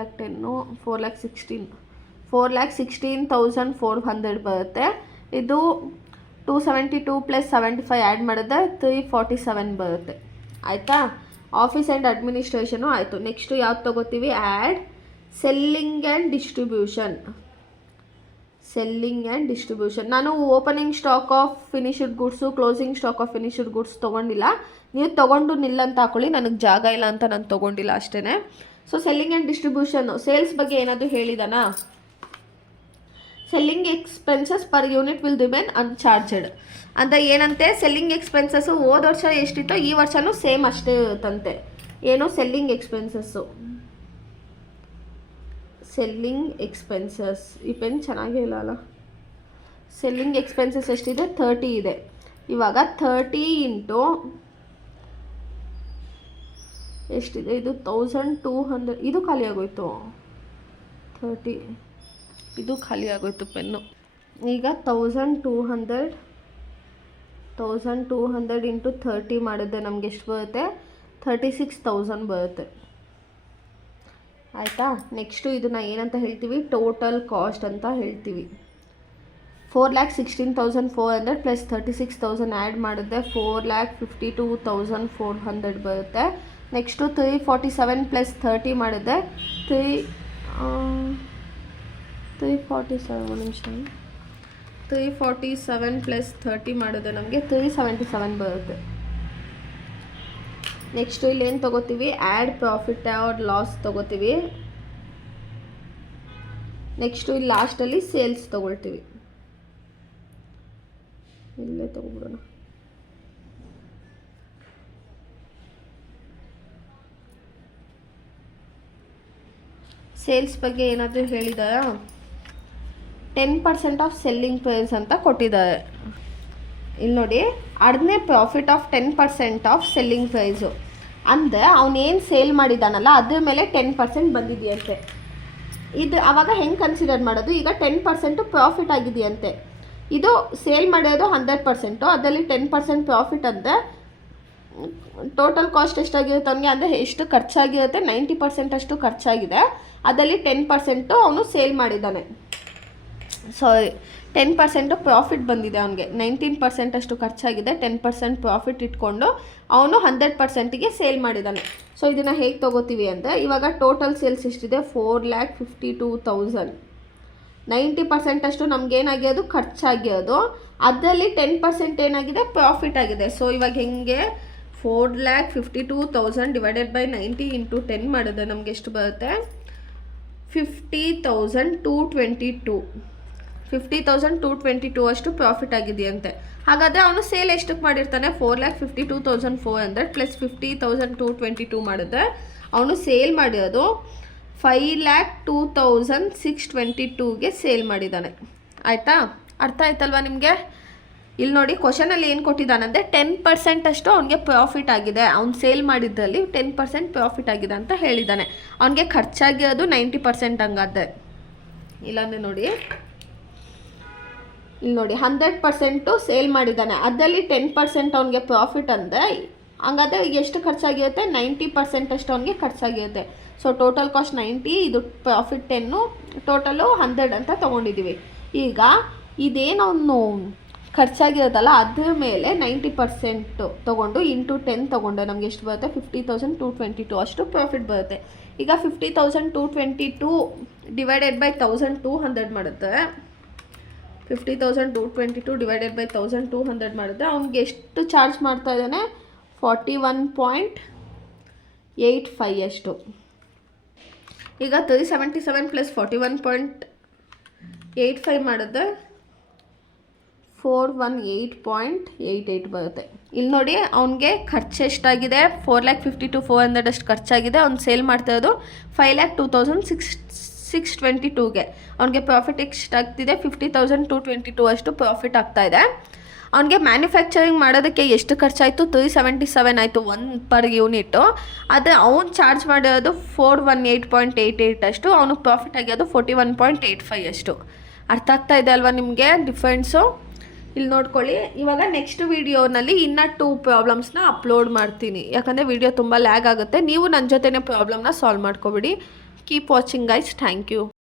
4,10,000, 4,16,000, 4,16,400 ಬರುತ್ತೆ. ಇದು 272 ಪ್ಲಸ್ 75 ಆ್ಯಡ್ ಮಾಡಿದ್ರೆ 347 ಬರುತ್ತೆ. ಆಯಿತಾ? ಆಫೀಸ್ ಆ್ಯಂಡ್ ಅಡ್ಮಿನಿಸ್ಟ್ರೇಷನು ಆಯಿತು. ನೆಕ್ಸ್ಟು ಯಾವ್ದು ತೊಗೋತೀವಿ? Add selling and distribution. Selling and distribution ನಾನು opening stock of finished goods, closing stock of finished goods ತೊಗೊಂಡಿಲ್ಲ. ನೀವು ತೊಗೊಂಡು ನಿಲ್ಲ ಅಂತ ಹಾಕೊಳ್ಳಿ, ನನಗೆ ಜಾಗ ಇಲ್ಲ ಅಂತ ನಾನು ತೊಗೊಂಡಿಲ್ಲ ಅಷ್ಟೇ. ಸೊ ಸೆಲ್ಲಿಂಗ್ ಆ್ಯಂಡ್ ಡಿಸ್ಟ್ರಿಬ್ಯೂಷನ್ನು ಸೇಲ್ಸ್ ಬಗ್ಗೆ ಏನಾದರೂ ಹೇಳಿದಾನಾ? Selling expenses per unit will remain uncharged ಅಂತ ಏನಂತೆ? ಸೆಲ್ಲಿಂಗ್ ಎಕ್ಸ್ಪೆನ್ಸಸ್ಸು ಹೋದ ವರ್ಷ ಎಷ್ಟಿತ್ತೋ ಈ ವರ್ಷವೂ ಸೇಮ್ ಅಷ್ಟೇ ಇರುತ್ತಂತೆ. ಏನು? Selling expenses. ಸೆಲ್ಲಿಂಗ್ ಎಕ್ಸ್ಪೆನ್ಸಸ್, ಈ ಪೆನ್ ಚೆನ್ನಾಗೇ ಇಲ್ಲ ಅಲ್ಲ. ಸೆಲ್ಲಿಂಗ್ ಎಕ್ಸ್ಪೆನ್ಸಸ್ ಎಷ್ಟಿದೆ? 30 ಇದೆ. ಇವಾಗ 30 ಇಂಟು ಎಷ್ಟಿದೆ? ಇದು 1200. ಇದು ಖಾಲಿ ಆಗೋಯ್ತು. 30 ಇದು ಖಾಲಿ ಆಗೋಯ್ತು ಪೆನ್ನು. ಈಗ 1200 ಇಂಟು 30 ಮಾಡಿದ್ರೆ ನಮ್ಗೆ ಎಷ್ಟು ಬರುತ್ತೆ? 36,000 ಬರುತ್ತೆ. ಆಯಿತಾ? ನೆಕ್ಸ್ಟು ಇದನ್ನು ಏನಂತ ಹೇಳ್ತೀವಿ? ಟೋಟಲ್ ಕಾಸ್ಟ್ ಅಂತ ಹೇಳ್ತೀವಿ. 4,16,400 ಪ್ಲಸ್ 36,000 ಆ್ಯಡ್ ಮಾಡಿದ್ರೆ 4,52,400 ಬರುತ್ತೆ. ನೆಕ್ಸ್ಟು 347 ಪ್ಲಸ್ 30 ಮಾಡಿದ್ರೆ 347 ನಿಮಿಷ 347 ಪ್ಲಸ್ 30 ಮಾಡಿದ್ರೆ ನಮಗೆ 377 ಬರುತ್ತೆ. ನೆಕ್ಸ್ಟು ಇಲ್ಲಿ ಏನು ತೊಗೋತೀವಿ? ಆ್ಯಡ್ ಪ್ರಾಫಿಟ್ ಆರ್ ಲಾಸ್ ತೊಗೋತೀವಿ. ನೆಕ್ಸ್ಟು ಇಲ್ಲಿ ಲಾಸ್ಟಲ್ಲಿ ಸೇಲ್ಸ್ ತೊಗೊಳ್ತೀವಿ. ಇಲ್ಲೇ ತೊಗೊಬಿಡೋಣ. ಸೇಲ್ಸ್ ಬಗ್ಗೆ ಏನಾದರೂ ಹೇಳಿದಾರಾ? 10% ಆಫ್ ಸೆಲ್ಲಿಂಗ್ ಪ್ರೈಸ್ ಅಂತ ಕೊಟ್ಟಿದ್ದಾರೆ. ಇಲ್ಲಿ ನೋಡಿ, earn profit of 10% of selling price ಅಂದರೆ ಅವನೇನು ಸೇಲ್ ಮಾಡಿದ್ದಾನಲ್ಲ ಅದ್ರ ಮೇಲೆ 10% ಬಂದಿದೆಯಂತೆ. ಇದು ಆವಾಗ ಹೆಂಗೆ ಕನ್ಸಿಡರ್ ಮಾಡೋದು? ಈಗ 10% ಪ್ರಾಫಿಟ್ ಆಗಿದೆಯಂತೆ. ಇದು ಸೇಲ್ ಮಾಡಿರೋದು 100%, ಅದರಲ್ಲಿ 10% ಪ್ರಾಫಿಟ್ ಅಂದರೆ ಟೋಟಲ್ ಕಾಸ್ಟ್ ಎಷ್ಟಾಗಿರುತ್ತೆ ಅವನಿಗೆ ಅಂದರೆ ಎಷ್ಟು ಖರ್ಚಾಗಿರುತ್ತೆ? 90% ಅಷ್ಟು ಖರ್ಚಾಗಿದೆ. ಅದರಲ್ಲಿ 10% ಅವನು ಸೇಲ್ ಮಾಡಿದ್ದಾನೆ. ಸಾರಿ, 10% ಪ್ರಾಫಿಟ್ ಬಂದಿದೆ ಅವನಿಗೆ. 19% ಅಷ್ಟು ಖರ್ಚಾಗಿದೆ, 10% ಪ್ರಾಫಿಟ್ ಇಟ್ಕೊಂಡು ಅವನು 100%ಗೆ ಸೇಲ್ ಮಾಡಿದ್ದಾನೆ. ಸೊ ಇದನ್ನು ಹೇಗೆ ತೊಗೋತೀವಿ ಅಂದರೆ, ಇವಾಗ ಟೋಟಲ್ ಸೇಲ್ಸ್ ಎಷ್ಟಿದೆ? 4,52,000. 90% ಅಷ್ಟು ನಮಗೇನಾಗಿರೋದು? ಖರ್ಚಾಗಿರೋದು. ಅದರಲ್ಲಿ 10% ಏನಾಗಿದೆ? ಪ್ರಾಫಿಟ್ ಆಗಿದೆ. ಸೊ ಇವಾಗ ಹೆಂಗೆ? 4,52,000 ಡಿವೈಡೆಡ್ ಬೈ 90 ಇಂಟು 10 ಮಾಡಿದ್ರೆ ನಮಗೆ ಎಷ್ಟು ಬರುತ್ತೆ? 50,222. 50,222 ಅಷ್ಟು ಪ್ರಾಫಿಟ್ ಆಗಿದೆಯಂತೆ. ಹಾಗಾದರೆ ಅವನು ಸೇಲ್ ಎಷ್ಟಕ್ಕೆ ಮಾಡಿರ್ತಾನೆ? 4,52,400 ಪ್ಲಸ್ 50,222 ಮಾಡಿದ್ರೆ ಅವನು ಸೇಲ್ ಮಾಡಿರೋದು 5,02,622ಗೆ ಸೇಲ್ ಮಾಡಿದ್ದಾನೆ. ಆಯಿತಾ? ಅರ್ಥ ಆಯ್ತಲ್ವಾ ನಿಮಗೆ? ಇಲ್ಲಿ ನೋಡಿ, ಕ್ವಶನಲ್ಲಿ ಏನು ಕೊಟ್ಟಿದ್ದಾನಂದರೆ 10% ಅಷ್ಟು ಅವನಿಗೆ ಪ್ರಾಫಿಟ್ ಆಗಿದೆ. ಅವ್ನು ಸೇಲ್ ಮಾಡಿದ್ರಲ್ಲಿ 10% ಪ್ರಾಫಿಟ್ ಆಗಿದೆ ಅಂತ ಹೇಳಿದ್ದಾನೆ. ಅವನಿಗೆ ಖರ್ಚಾಗಿರೋದು 90% ಹಂಗಾದ್ರೆ. ಇಲ್ಲಾಂದರೆ ನೋಡಿ, ಇಲ್ಲಿ ನೋಡಿ 100% ಸೇಲ್ ಮಾಡಿದ್ದಾನೆ, ಅದರಲ್ಲಿ 10% ಅವನಿಗೆ ಪ್ರಾಫಿಟ್ ಅಂದರೆ ಹಂಗಾದ್ರೆ ಎಷ್ಟು ಖರ್ಚಾಗಿರುತ್ತೆ, 90% ಅಷ್ಟು ಅವನಿಗೆ ಖರ್ಚಾಗಿರುತ್ತೆ. ಸೊ ಟೋಟಲ್ ಕಾಸ್ಟ್ 90, ಇದು ಪ್ರಾಫಿಟ್ 10, ಟೋಟಲು 100 ಅಂತ ತೊಗೊಂಡಿದ್ದೀವಿ. ಈಗ ಇದೇನು ಅವನು ಖರ್ಚಾಗಿರುತ್ತಲ್ಲ ಅದ್ರ ಮೇಲೆ 90% ತೊಗೊಂಡು ಇಂಟು 10 ತೊಗೊಂಡು ನಮ್ಗೆ ಎಷ್ಟು ಬರುತ್ತೆ, 50,222 ಅಷ್ಟು ಪ್ರಾಫಿಟ್ ಬರುತ್ತೆ. ಈಗ 50,222 ಡಿವೈಡೆಡ್ ಬೈ 1,200 ಮಾಡುತ್ತೆ. 50,222 ಡಿವೈಡೆಡ್ ಬೈ 1,200 ಮಾಡಿದ್ರೆ ಅವ್ನಿಗೆ ಎಷ್ಟು ಚಾರ್ಜ್ ಮಾಡ್ತಾ ಇದ್ದಾನೆ, 41.85 ಅಷ್ಟು. ಈಗ 377 ಪ್ಲಸ್ 41.85 ಮಾಡಿದ್ರೆ 418.88 ಬರುತ್ತೆ. ಇಲ್ಲಿ ನೋಡಿ ಅವ್ನಿಗೆ ಖರ್ಚು ಎಷ್ಟಾಗಿದೆ, 4,52,400 ಅಷ್ಟು ಖರ್ಚಾಗಿದೆ. ಅವ್ನು ಸೇಲ್ ಮಾಡ್ತಾ ಇರೋದು 5,02,622ಗೆ. ಅವ್ನಿಗೆ ಪ್ರಾಫಿಟ್ ಎಷ್ಟಾಗ್ತಿದೆ, 50,222 ಅಷ್ಟು ಪ್ರಾಫಿಟ್ ಆಗ್ತಾ ಇದೆ. ಅವ್ನಿಗೆ ಮ್ಯಾನುಫ್ಯಾಕ್ಚರಿಂಗ್ ಮಾಡೋದಕ್ಕೆ ಎಷ್ಟು ಖರ್ಚಾಯಿತು, 377 ಆಯಿತು ಪರ್ ಯೂನಿಟು. ಆದರೆ ಅವ್ನು ಚಾರ್ಜ್ ಮಾಡಿರೋದು 418.88 ಅಷ್ಟು, ಅವ್ನಿಗೆ ಪ್ರಾಫಿಟ್ ಆಗಿರೋದು 41.85 ಅಷ್ಟು. ಅರ್ಥ ಆಗ್ತಾ ಇದೆ ಅಲ್ವಾ ನಿಮಗೆ ಡಿಫ್ರೆನ್ಸು? ಇಲ್ಲಿ ನೋಡ್ಕೊಳ್ಳಿ. ಇವಾಗ ನೆಕ್ಸ್ಟ್ ವೀಡಿಯೋನಲ್ಲಿ ಇನ್ನೂ 2 ಪ್ರಾಬ್ಲಮ್ಸ್ನ ಅಪ್ಲೋಡ್ ಮಾಡ್ತೀನಿ, ಯಾಕಂದರೆ ವಿಡಿಯೋ ತುಂಬ ಲ್ಯಾಗ್ ಆಗುತ್ತೆ. ನೀವು ನನ್ನ ಜೊತೆನೇ ಪ್ರಾಬ್ಲಮ್ನ ಸಾಲ್ವ್ ಮಾಡ್ಕೊಬಿಡಿ. Keep watching guys. Thank you.